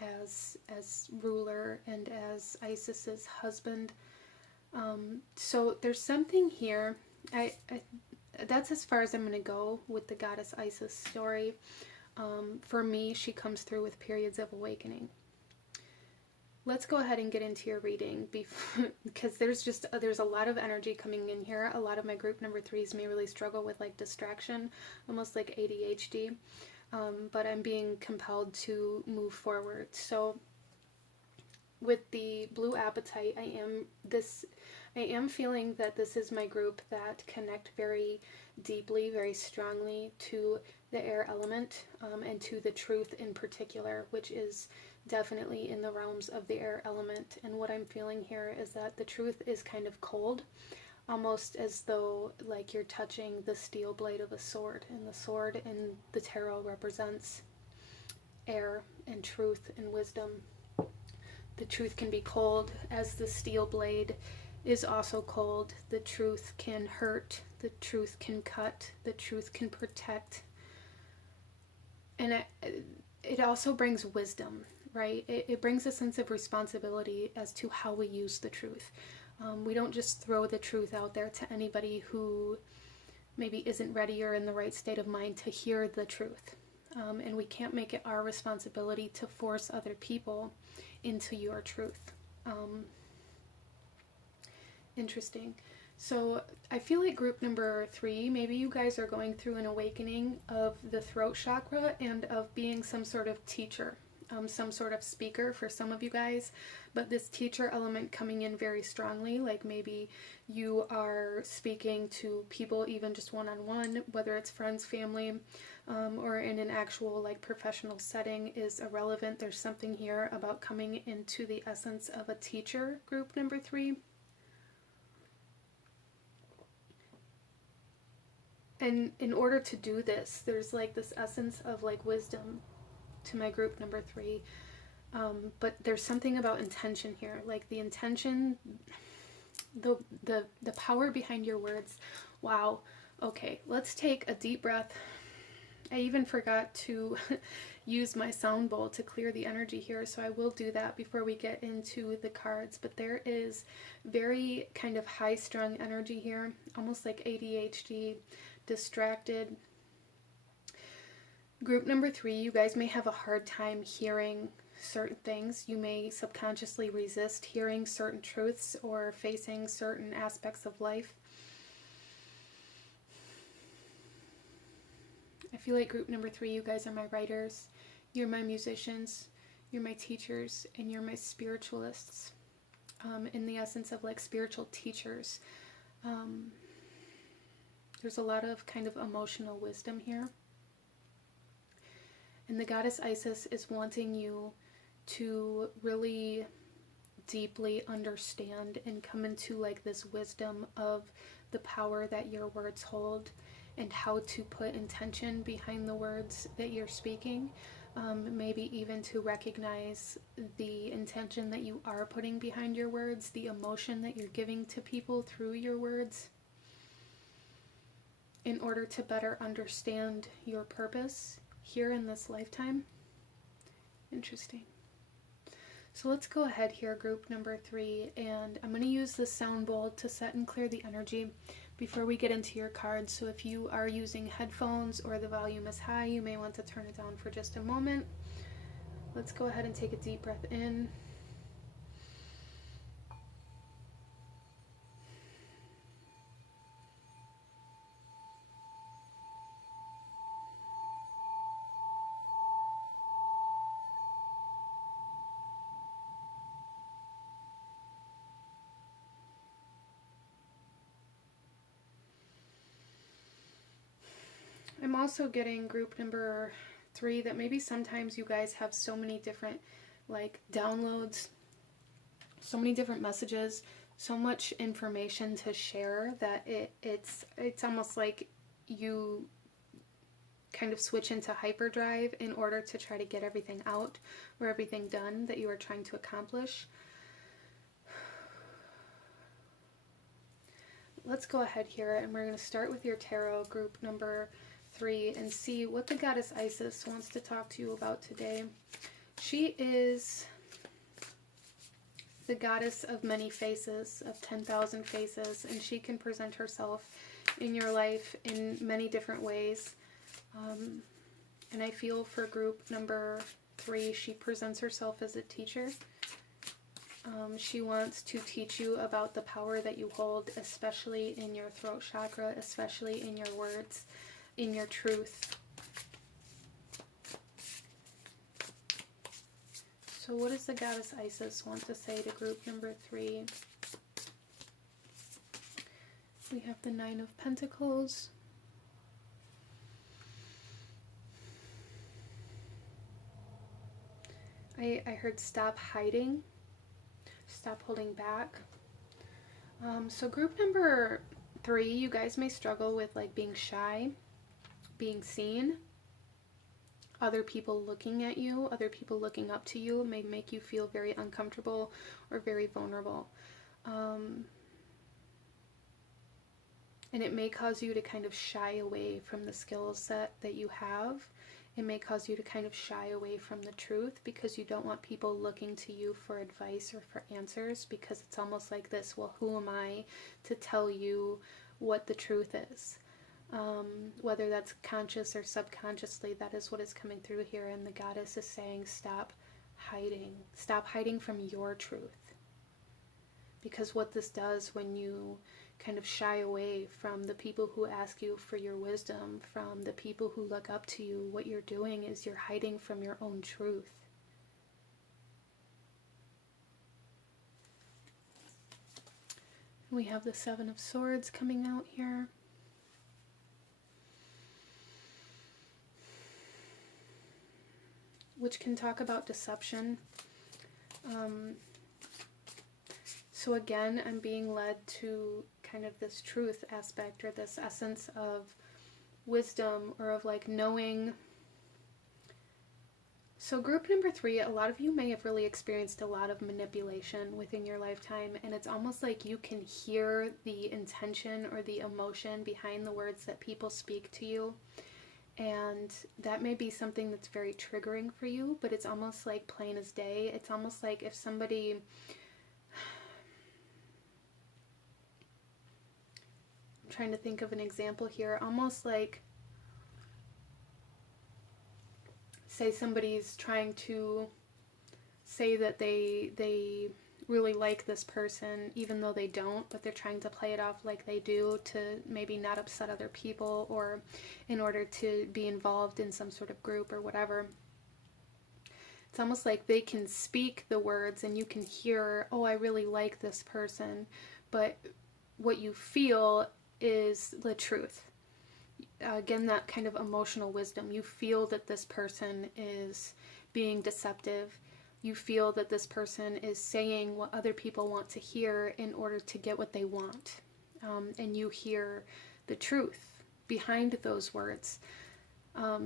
as ruler and as Isis's husband. So there's something here. That's as far as I'm going to go with the goddess Isis story. For me, she comes through with periods of awakening. Let's go ahead and get into your reading, because there's a lot of energy coming in here. A lot of my group number 3s may really struggle with like distraction, almost like ADHD, but I'm being compelled to move forward. So with the blue apatite, I am feeling that this is my group that connect very deeply, very strongly to the air element, and to the truth in particular, which is definitely in the realms of the air element. And what I'm feeling here is that the truth is kind of cold, almost as though like you're touching the steel blade of a sword, and the sword in the tarot represents air and truth and wisdom. The truth can be cold, as the steel blade is also cold. The truth can hurt, the truth can cut, the truth can protect. And it also brings wisdom, right? It brings a sense of responsibility as to how we use the truth. We don't just throw the truth out there to anybody who maybe isn't ready or in the right state of mind to hear the truth. And we can't make it our responsibility to force other people into your truth. Interesting. So I feel like group number 3, maybe you guys are going through an awakening of the throat chakra and of being some sort of teacher, some sort of speaker for some of you guys, but this teacher element coming in very strongly, like maybe you are speaking to people even just one-on-one, whether it's friends, family, or in an actual like professional setting is irrelevant. There's something here about coming into the essence of a teacher, group number 3. And in order to do this, there's like this essence of like wisdom to my group number 3. But there's something about intention here, like the intention, the power behind your words. Wow. Okay, let's take a deep breath. I even forgot to use my sound bowl to clear the energy here, so I will do that before we get into the cards. But there is very kind of high-strung energy here, almost like ADHD, distracted. Group number 3, you guys may have a hard time hearing certain things. You may subconsciously resist hearing certain truths or facing certain aspects of life. I feel like group number 3, you guys are my writers, you're my musicians, you're my teachers, and you're my spiritualists, in the essence of like spiritual teachers. There's a lot of kind of emotional wisdom here. And the goddess Isis is wanting you to really deeply understand and come into like this wisdom of the power that your words hold and how to put intention behind the words that you're speaking. Maybe even to recognize the intention that you are putting behind your words, the emotion that you're giving to people through your words, in order to better understand your purpose here in this lifetime. Interesting. So let's go ahead here, group number 3, and I'm going to use the sound bowl to set and clear the energy before we get into your cards. So if you are using headphones or the volume is high, you may want to turn it down for just a moment. Let's go ahead and take a deep breath in. I'm also getting group number 3 that maybe sometimes you guys have so many different like downloads, so many different messages, so much information to share that it's almost like you kind of switch into hyperdrive in order to try to get everything out or everything done that you are trying to accomplish. Let's go ahead here and we're going to start with your tarot, group number 3, and see what the goddess Isis wants to talk to you about today. She is the goddess of many faces, of 10,000 faces, and she can present herself in your life in many different ways. And I feel for group number 3, she presents herself as a teacher. She wants to teach you about the power that you hold, especially in your throat chakra, especially in your words, in your truth. So what does the goddess Isis want to say to group number 3? We have the Nine of Pentacles. I heard stop hiding, stop holding back. So group number 3, you guys may struggle with like being shy, being seen. Other people looking at you, other people looking up to you may make you feel very uncomfortable or very vulnerable. And it may cause you to kind of shy away from the skill set that you have. It may cause you to kind of shy away from the truth because you don't want people looking to you for advice or for answers, because it's almost like this, well, who am I to tell you what the truth is? Whether that's conscious or subconsciously, that is what is coming through here. And the goddess is saying, stop hiding from your truth. Because what this does when you kind of shy away from the people who ask you for your wisdom, from the people who look up to you, what you're doing is you're hiding from your own truth. We have the Seven of Swords coming out here. Which can talk about deception. So again, I'm being led to kind of this truth aspect, or this essence of wisdom, or of like knowing. So group number 3, a lot of you may have really experienced a lot of manipulation within your lifetime, and it's almost like you can hear the intention or the emotion behind the words that people speak to you. And that may be something that's very triggering for you, but it's almost like plain as day. It's almost like if somebody, I'm trying to think of an example here, almost like, say somebody's trying to say that they really like this person, even though they don't, but they're trying to play it off like they do to maybe not upset other people, or in order to be involved in some sort of group or whatever. It's almost like they can speak the words and you can hear, oh, I really like this person, but what you feel is the truth. Again, that kind of emotional wisdom. You feel that this person is being deceptive. You feel that this person is saying what other people want to hear in order to get what they want. And you hear the truth behind those words.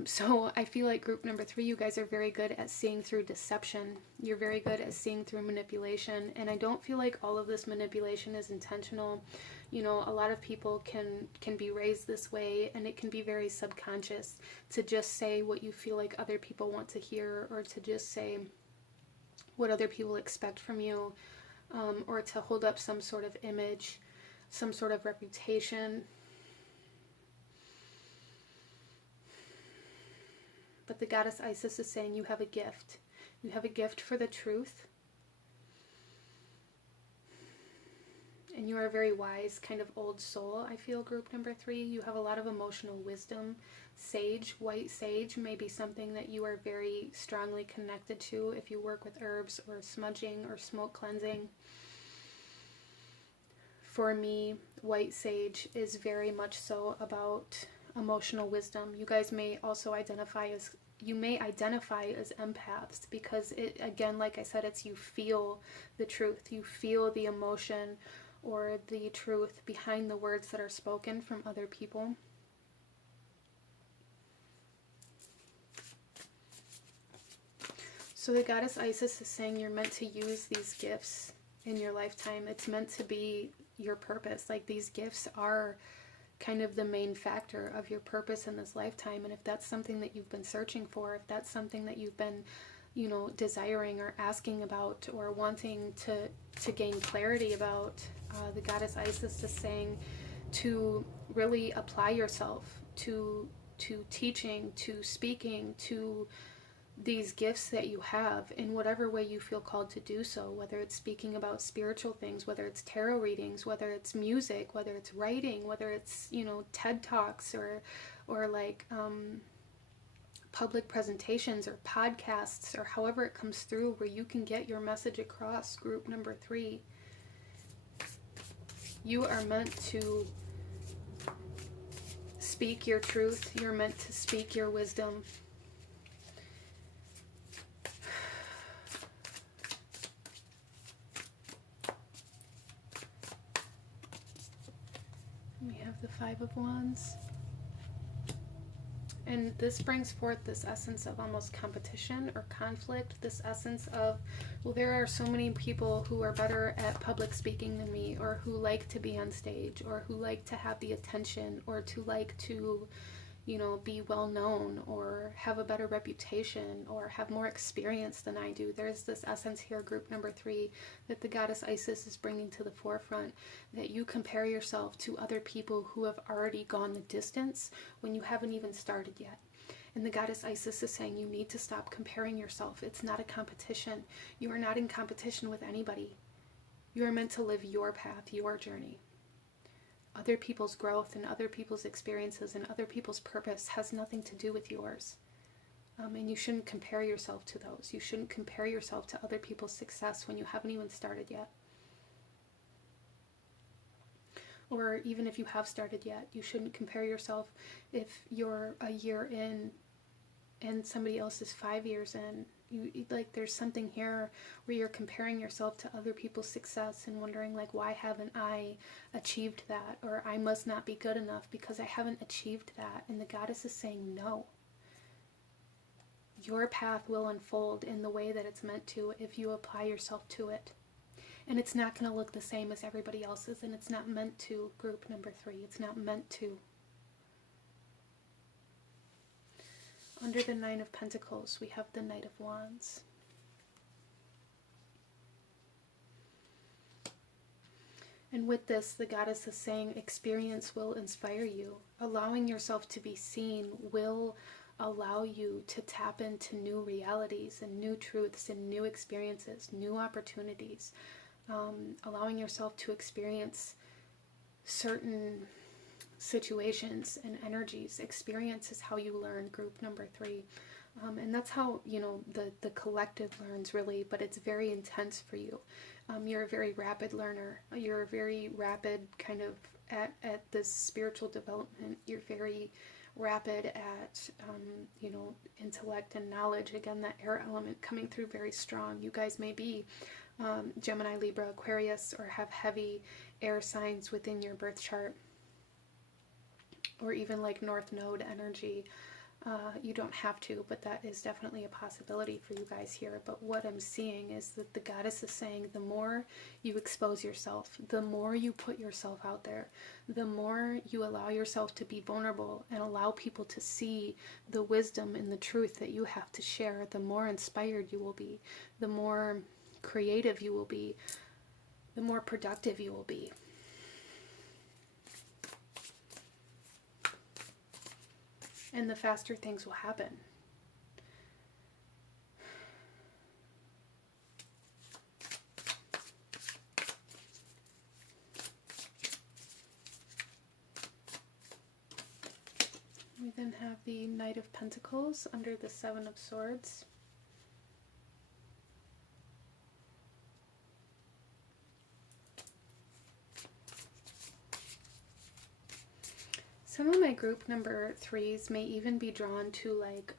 So I feel like group number 3, you guys are very good at seeing through deception. You're very good at seeing through manipulation. And I don't feel like all of this manipulation is intentional. You know, a lot of people can be raised this way, and it can be very subconscious to just say what you feel like other people want to hear, or to just say what other people expect from you, or to hold up some sort of image, some sort of reputation. But the goddess Isis is saying you have a gift. You have a gift for the truth. And you are a very wise, kind of old soul, I feel, group number 3. You have a lot of emotional wisdom. Sage, white sage, may be something that you are very strongly connected to if you work with herbs or smudging or smoke cleansing. For me, white sage is very much so about emotional wisdom. You guys may also identify as empaths, because it, again, like I said, it's you feel the truth. You feel the emotion or the truth behind the words that are spoken from other people. So the goddess Isis is saying you're meant to use these gifts in your lifetime. It's meant to be your purpose. Like, these gifts are kind of the main factor of your purpose in this lifetime. And if that's something that you've been searching for, if that's something that you've been, you know, desiring or asking about or wanting to gain clarity about, the goddess Isis is saying to really apply yourself to teaching, to speaking, to these gifts that you have in whatever way you feel called to do so, whether it's speaking about spiritual things, whether it's tarot readings, whether it's music, whether it's writing, whether it's, you know, TED Talks, or like public presentations or podcasts or however it comes through where you can get your message across, group number 3. You are meant to speak your truth. You're meant to speak your wisdom. We have the 5 of Wands. And this brings forth this essence of almost competition or conflict, this essence of, well, there are so many people who are better at public speaking than me, or who like to be on stage, or who like to have the attention, or to like to, you know, be well known, or have a better reputation, or have more experience than I do. There's this essence here, group number 3, that the goddess Isis is bringing to the forefront, that you compare yourself to other people who have already gone the distance when you haven't even started yet. And the goddess Isis is saying you need to stop comparing yourself. It's not a competition. You are not in competition with anybody. You are meant to live your path, your journey. Other people's growth and other people's experiences and other people's purpose has nothing to do with yours. And you shouldn't compare yourself to those. You shouldn't compare yourself to other people's success when you haven't even started yet. Or even if you have started yet, you shouldn't compare yourself if you're a year in and somebody else is 5 years in. Like, there's something here where you're comparing yourself to other people's success and wondering, like, why haven't I achieved that? Or I must not be good enough because I haven't achieved that. And the goddess is saying no. Your path will unfold in the way that it's meant to if you apply yourself to it. And it's not going to look the same as everybody else's, and it's not meant to, group number 3. It's not meant to. Under the 9 of Pentacles, we have the Knight of Wands. And with this, the goddess is saying experience will inspire you. Allowing yourself to be seen will allow you to tap into new realities and new truths and new experiences, new opportunities. Allowing yourself to experience certain situations and energies. Experience is how you learn, group number 3. And that's how, you know, the collective learns, really, but it's very intense for you. You're a very rapid learner. You're a very rapid kind of at this spiritual development. You're very rapid at, you know, intellect and knowledge. Again, that air element coming through very strong. You guys may be Gemini, Libra, Aquarius, or have heavy air signs within your birth chart, or even like North Node energy. You don't have to, but that is definitely a possibility for you guys here. But what I'm seeing is that the goddess is saying the more you expose yourself, the more you put yourself out there, the more you allow yourself to be vulnerable and allow people to see the wisdom and the truth that you have to share, the more inspired you will be, the more creative you will be, the more productive you will be. And the faster things will happen. We then have the Knight of Pentacles under the 7 of Swords. Some of my group number 3s may even be drawn to like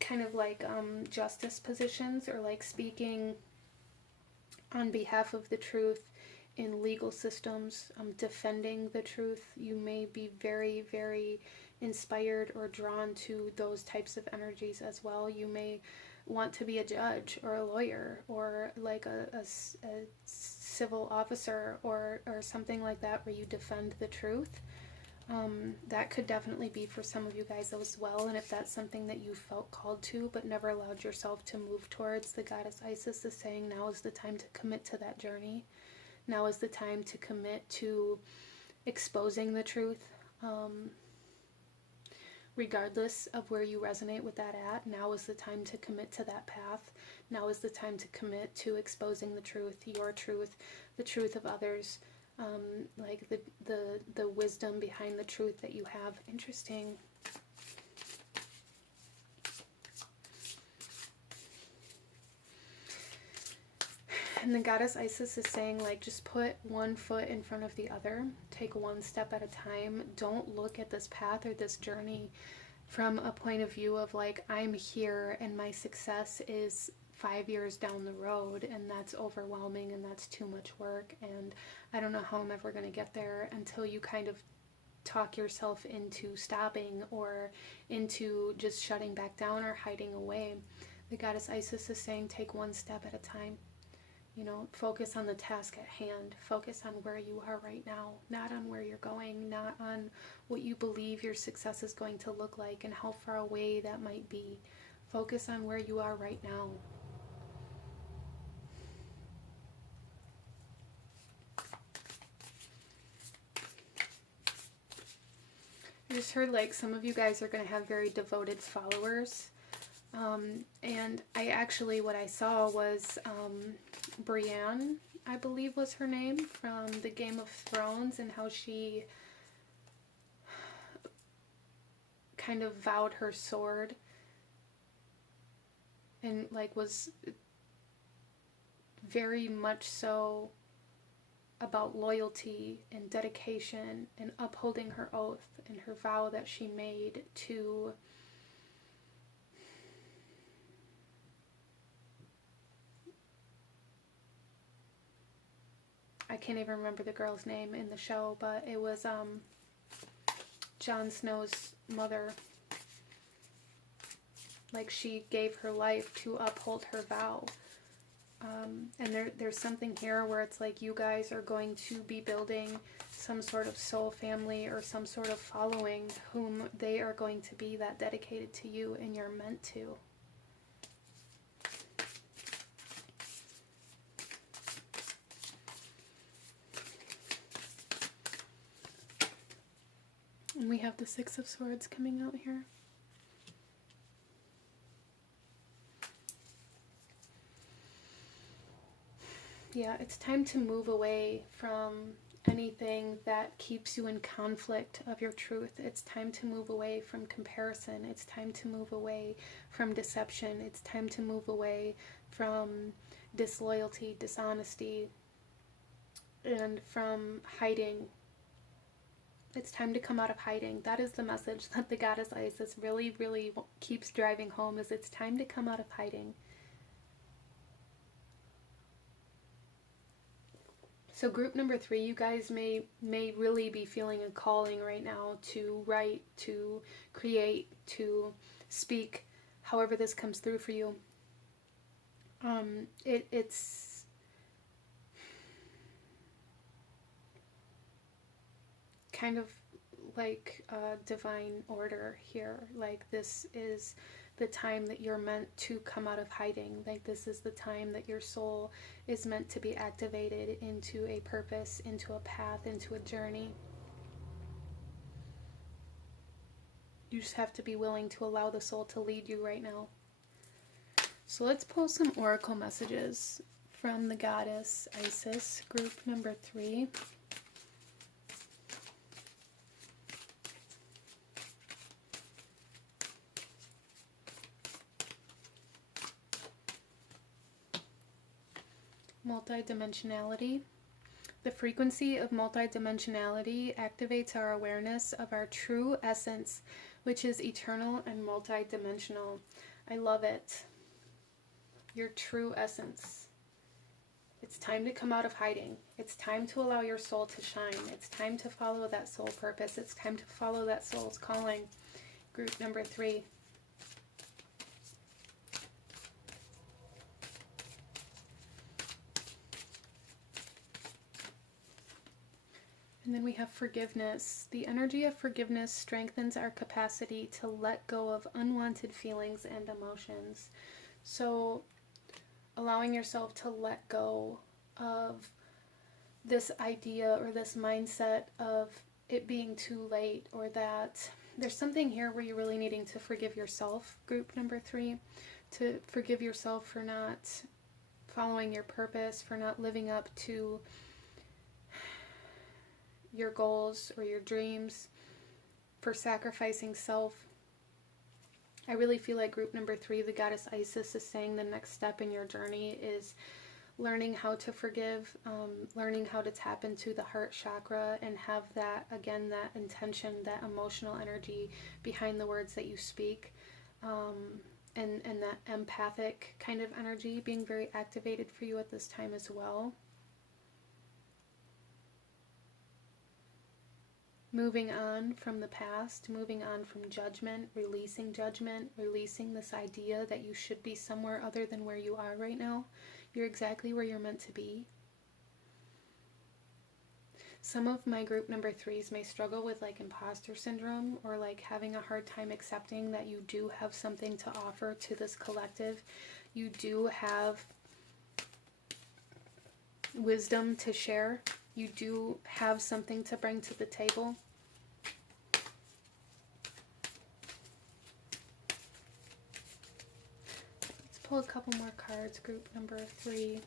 kind of like justice positions, or like speaking on behalf of the truth in legal systems, defending the truth. You may be very, very inspired or drawn to those types of energies as well. You may want to be a judge or a lawyer, or like a civil officer, or something like that, where you defend the truth. That could definitely be for some of you guys as well. And if that's something that you felt called to but never allowed yourself to move towards, the goddess Isis is saying now is the time to commit to that journey. Now is the time to commit to exposing the truth. Regardless of where you resonate with that at, now is the time to commit to that path. Now is the time to commit to exposing the truth, your truth, the truth of others, like the wisdom behind the truth that you have. Interesting. And the goddess Isis is saying, like, just put one foot in front of the other. Take one step at a time. Don't look at this path or this journey from a point of view of, like, I'm here and my success is 5 years down the road, and that's overwhelming and that's too much work, and I don't know how I'm ever going to get there, until you kind of talk yourself into stopping or into just shutting back down or hiding away. The goddess Isis is saying, take one step at a time. You know, focus on the task at hand. Focus on where you are right now, not on where you're going, not on what you believe your success is going to look like and how far away that might be. Focus on where you are right now. I just heard, like, some of you guys are going to have very devoted followers. And I actually, what I saw was Brienne, I believe was her name, from the Game of Thrones, and how she kind of vowed her sword and, like, was very much so about loyalty and dedication and upholding her oath and her vow that she made to I can't even remember the girl's name in the show, but it was Jon Snow's mother. Like, she gave her life to uphold her vow. And there's something here where it's like you guys are going to be building some sort of soul family or some sort of following whom they are going to be that dedicated to you, and you're meant to. And we have the Six of Swords coming out here. Yeah, it's time to move away from anything that keeps you in conflict of your truth. It's time to move away from comparison. It's time to move away from deception. It's time to move away from disloyalty, dishonesty, and from hiding. It's time to come out of hiding. That is the message that the goddess Isis really, really keeps driving home, is it's time to come out of hiding. So group number 3, you guys may really be feeling a calling right now to write, to create, to speak, however this comes through for you. It's kind of like a divine order here. Like, this is the time that you're meant to come out of hiding. Like, this is the time that your soul is meant to be activated into a purpose, into a path, into a journey. You just have to be willing to allow the soul to lead you right now. So let's pull some oracle messages from the goddess Isis, group number 3. Multidimensionality. The frequency of multidimensionality activates our awareness of our true essence, which is eternal and multidimensional. I love it. Your true essence. It's time to come out of hiding. It's time to allow your soul to shine. It's time to follow that soul purpose. It's time to follow that soul's calling. Group number 3. And then we have forgiveness. The energy of forgiveness strengthens our capacity to let go of unwanted feelings and emotions. So, allowing yourself to let go of this idea or this mindset of it being too late, or that there's something here where you're really needing to forgive yourself, group number 3, to forgive yourself for not following your purpose, for not living up to your goals or your dreams, for sacrificing self. I really feel like group number 3, the goddess Isis, is saying the next step in your journey is learning how to forgive, learning how to tap into the heart chakra and have that, again, that intention, that emotional energy behind the words that you speak, and that empathic kind of energy being very activated for you at this time as well. Moving on from the past, moving on from judgment, releasing this idea that you should be somewhere other than where you are right now. You're exactly where you're meant to be. Some of my group number 3s may struggle with like imposter syndrome, or like having a hard time accepting that you do have something to offer to this collective. You do have wisdom to share. You do have something to bring to the table. Let's pull a couple more cards, group number 3.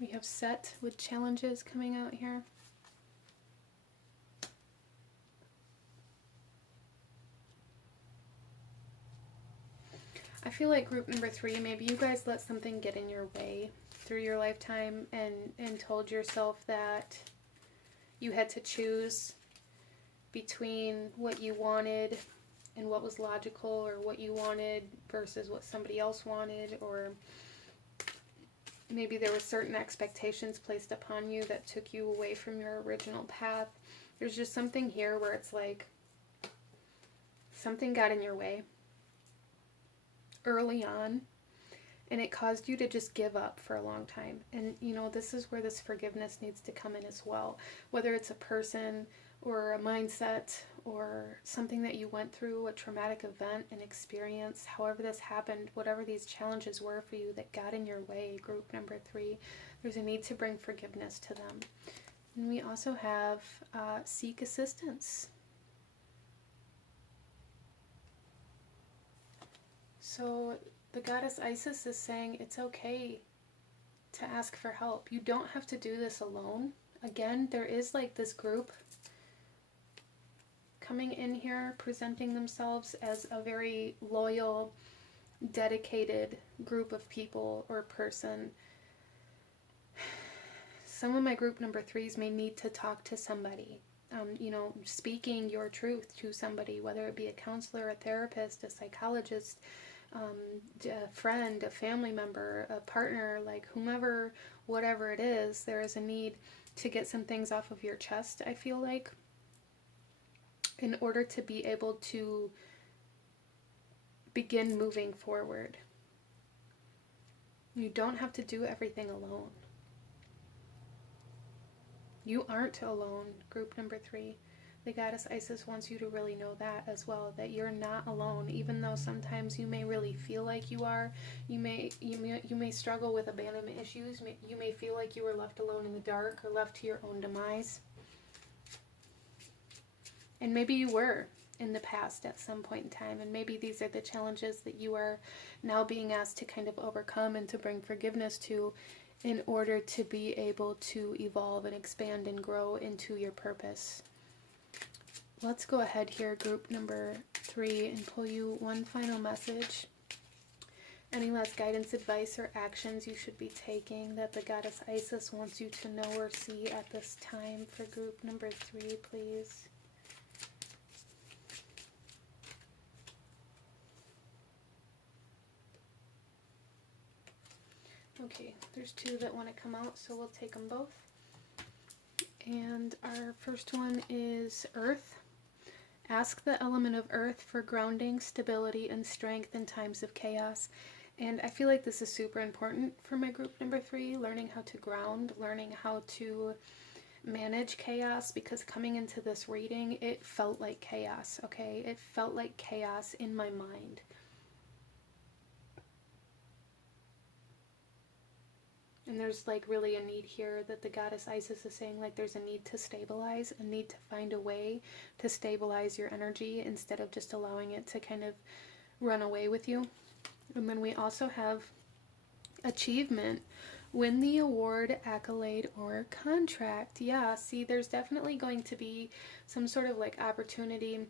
We have set with challenges coming out here. I feel like group number 3, maybe you guys let something get in your way through your lifetime and told yourself that you had to choose between what you wanted and what was logical, or what you wanted versus what somebody else wanted, or maybe there were certain expectations placed upon you that took you away from your original path. There's just something here where it's like something got in your way early on, and it caused you to just give up for a long time. And you know, this is where this forgiveness needs to come in as well, whether it's a person or a mindset or something that you went through, a traumatic event, an experience, however this happened, whatever these challenges were for you that got in your way, group number 3, there's a need to bring forgiveness to them. And we also have seek assistance. So the goddess Isis is saying it's okay to ask for help. You don't have to do this alone. Again, there is like this group coming in here, presenting themselves as a very loyal, dedicated group of people or person. Some of my group number 3s may need to talk to somebody. You know, speaking your truth to somebody, whether it be a counselor, a therapist, a psychologist, a friend, a family member, a partner, like whomever, whatever it is, there is a need to get some things off of your chest, I feel like, in order to be able to begin moving forward. You don't have to do everything alone. You aren't alone, group number 3. The goddess Isis wants you to really know that as well, that you're not alone, even though sometimes you may really feel like you are. You may struggle with abandonment issues. You may feel like you were left alone in the dark or left to your own demise. And maybe you were in the past at some point in time, and maybe these are the challenges that you are now being asked to kind of overcome and to bring forgiveness to, in order to be able to evolve and expand and grow into your purpose. Let's go ahead here, group number 3, and pull you one final message. Any last guidance, advice, or actions you should be taking that the goddess Isis wants you to know or see at this time for group number 3, please. Okay, there's 2 that want to come out, so we'll take them both. And our first one is Earth. Ask the element of Earth for grounding, stability, and strength in times of chaos. And I feel like this is super important for my group number 3, learning how to ground, learning how to manage chaos, because coming into this reading, it felt like chaos, okay? It felt like chaos in my mind. And there's like really a need here that the goddess Isis is saying, like there's a need to stabilize, a need to find a way to stabilize your energy instead of just allowing it to kind of run away with you. And then we also have Achievement. Win the award, accolade, or contract. Yeah, see, there's definitely going to be some sort of like opportunity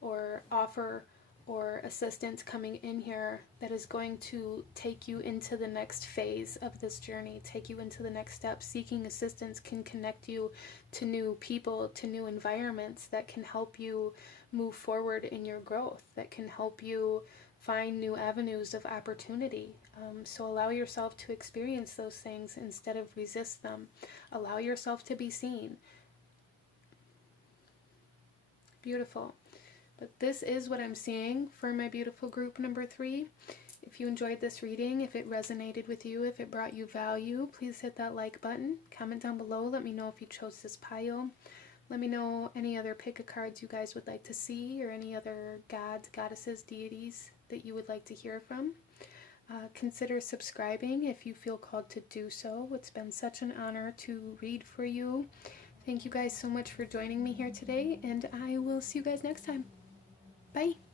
or offer or assistance coming in here that is going to take you into the next phase of this journey, take you into the next step. Seeking assistance can connect you to new people, to new environments that can help you move forward in your growth, that can help you find new avenues of opportunity. So allow yourself to experience those things instead of resist them. Allow yourself to be seen. Beautiful. But this is what I'm seeing for my beautiful group number 3. If you enjoyed this reading, if it resonated with you, if it brought you value, please hit that like button. Comment down below. Let me know if you chose this pile. Let me know any other pick of cards you guys would like to see, or any other gods, goddesses, deities that you would like to hear from. Consider subscribing if you feel called to do so. It's been such an honor to read for you. Thank you guys so much for joining me here today, and I will see you guys next time. Bye.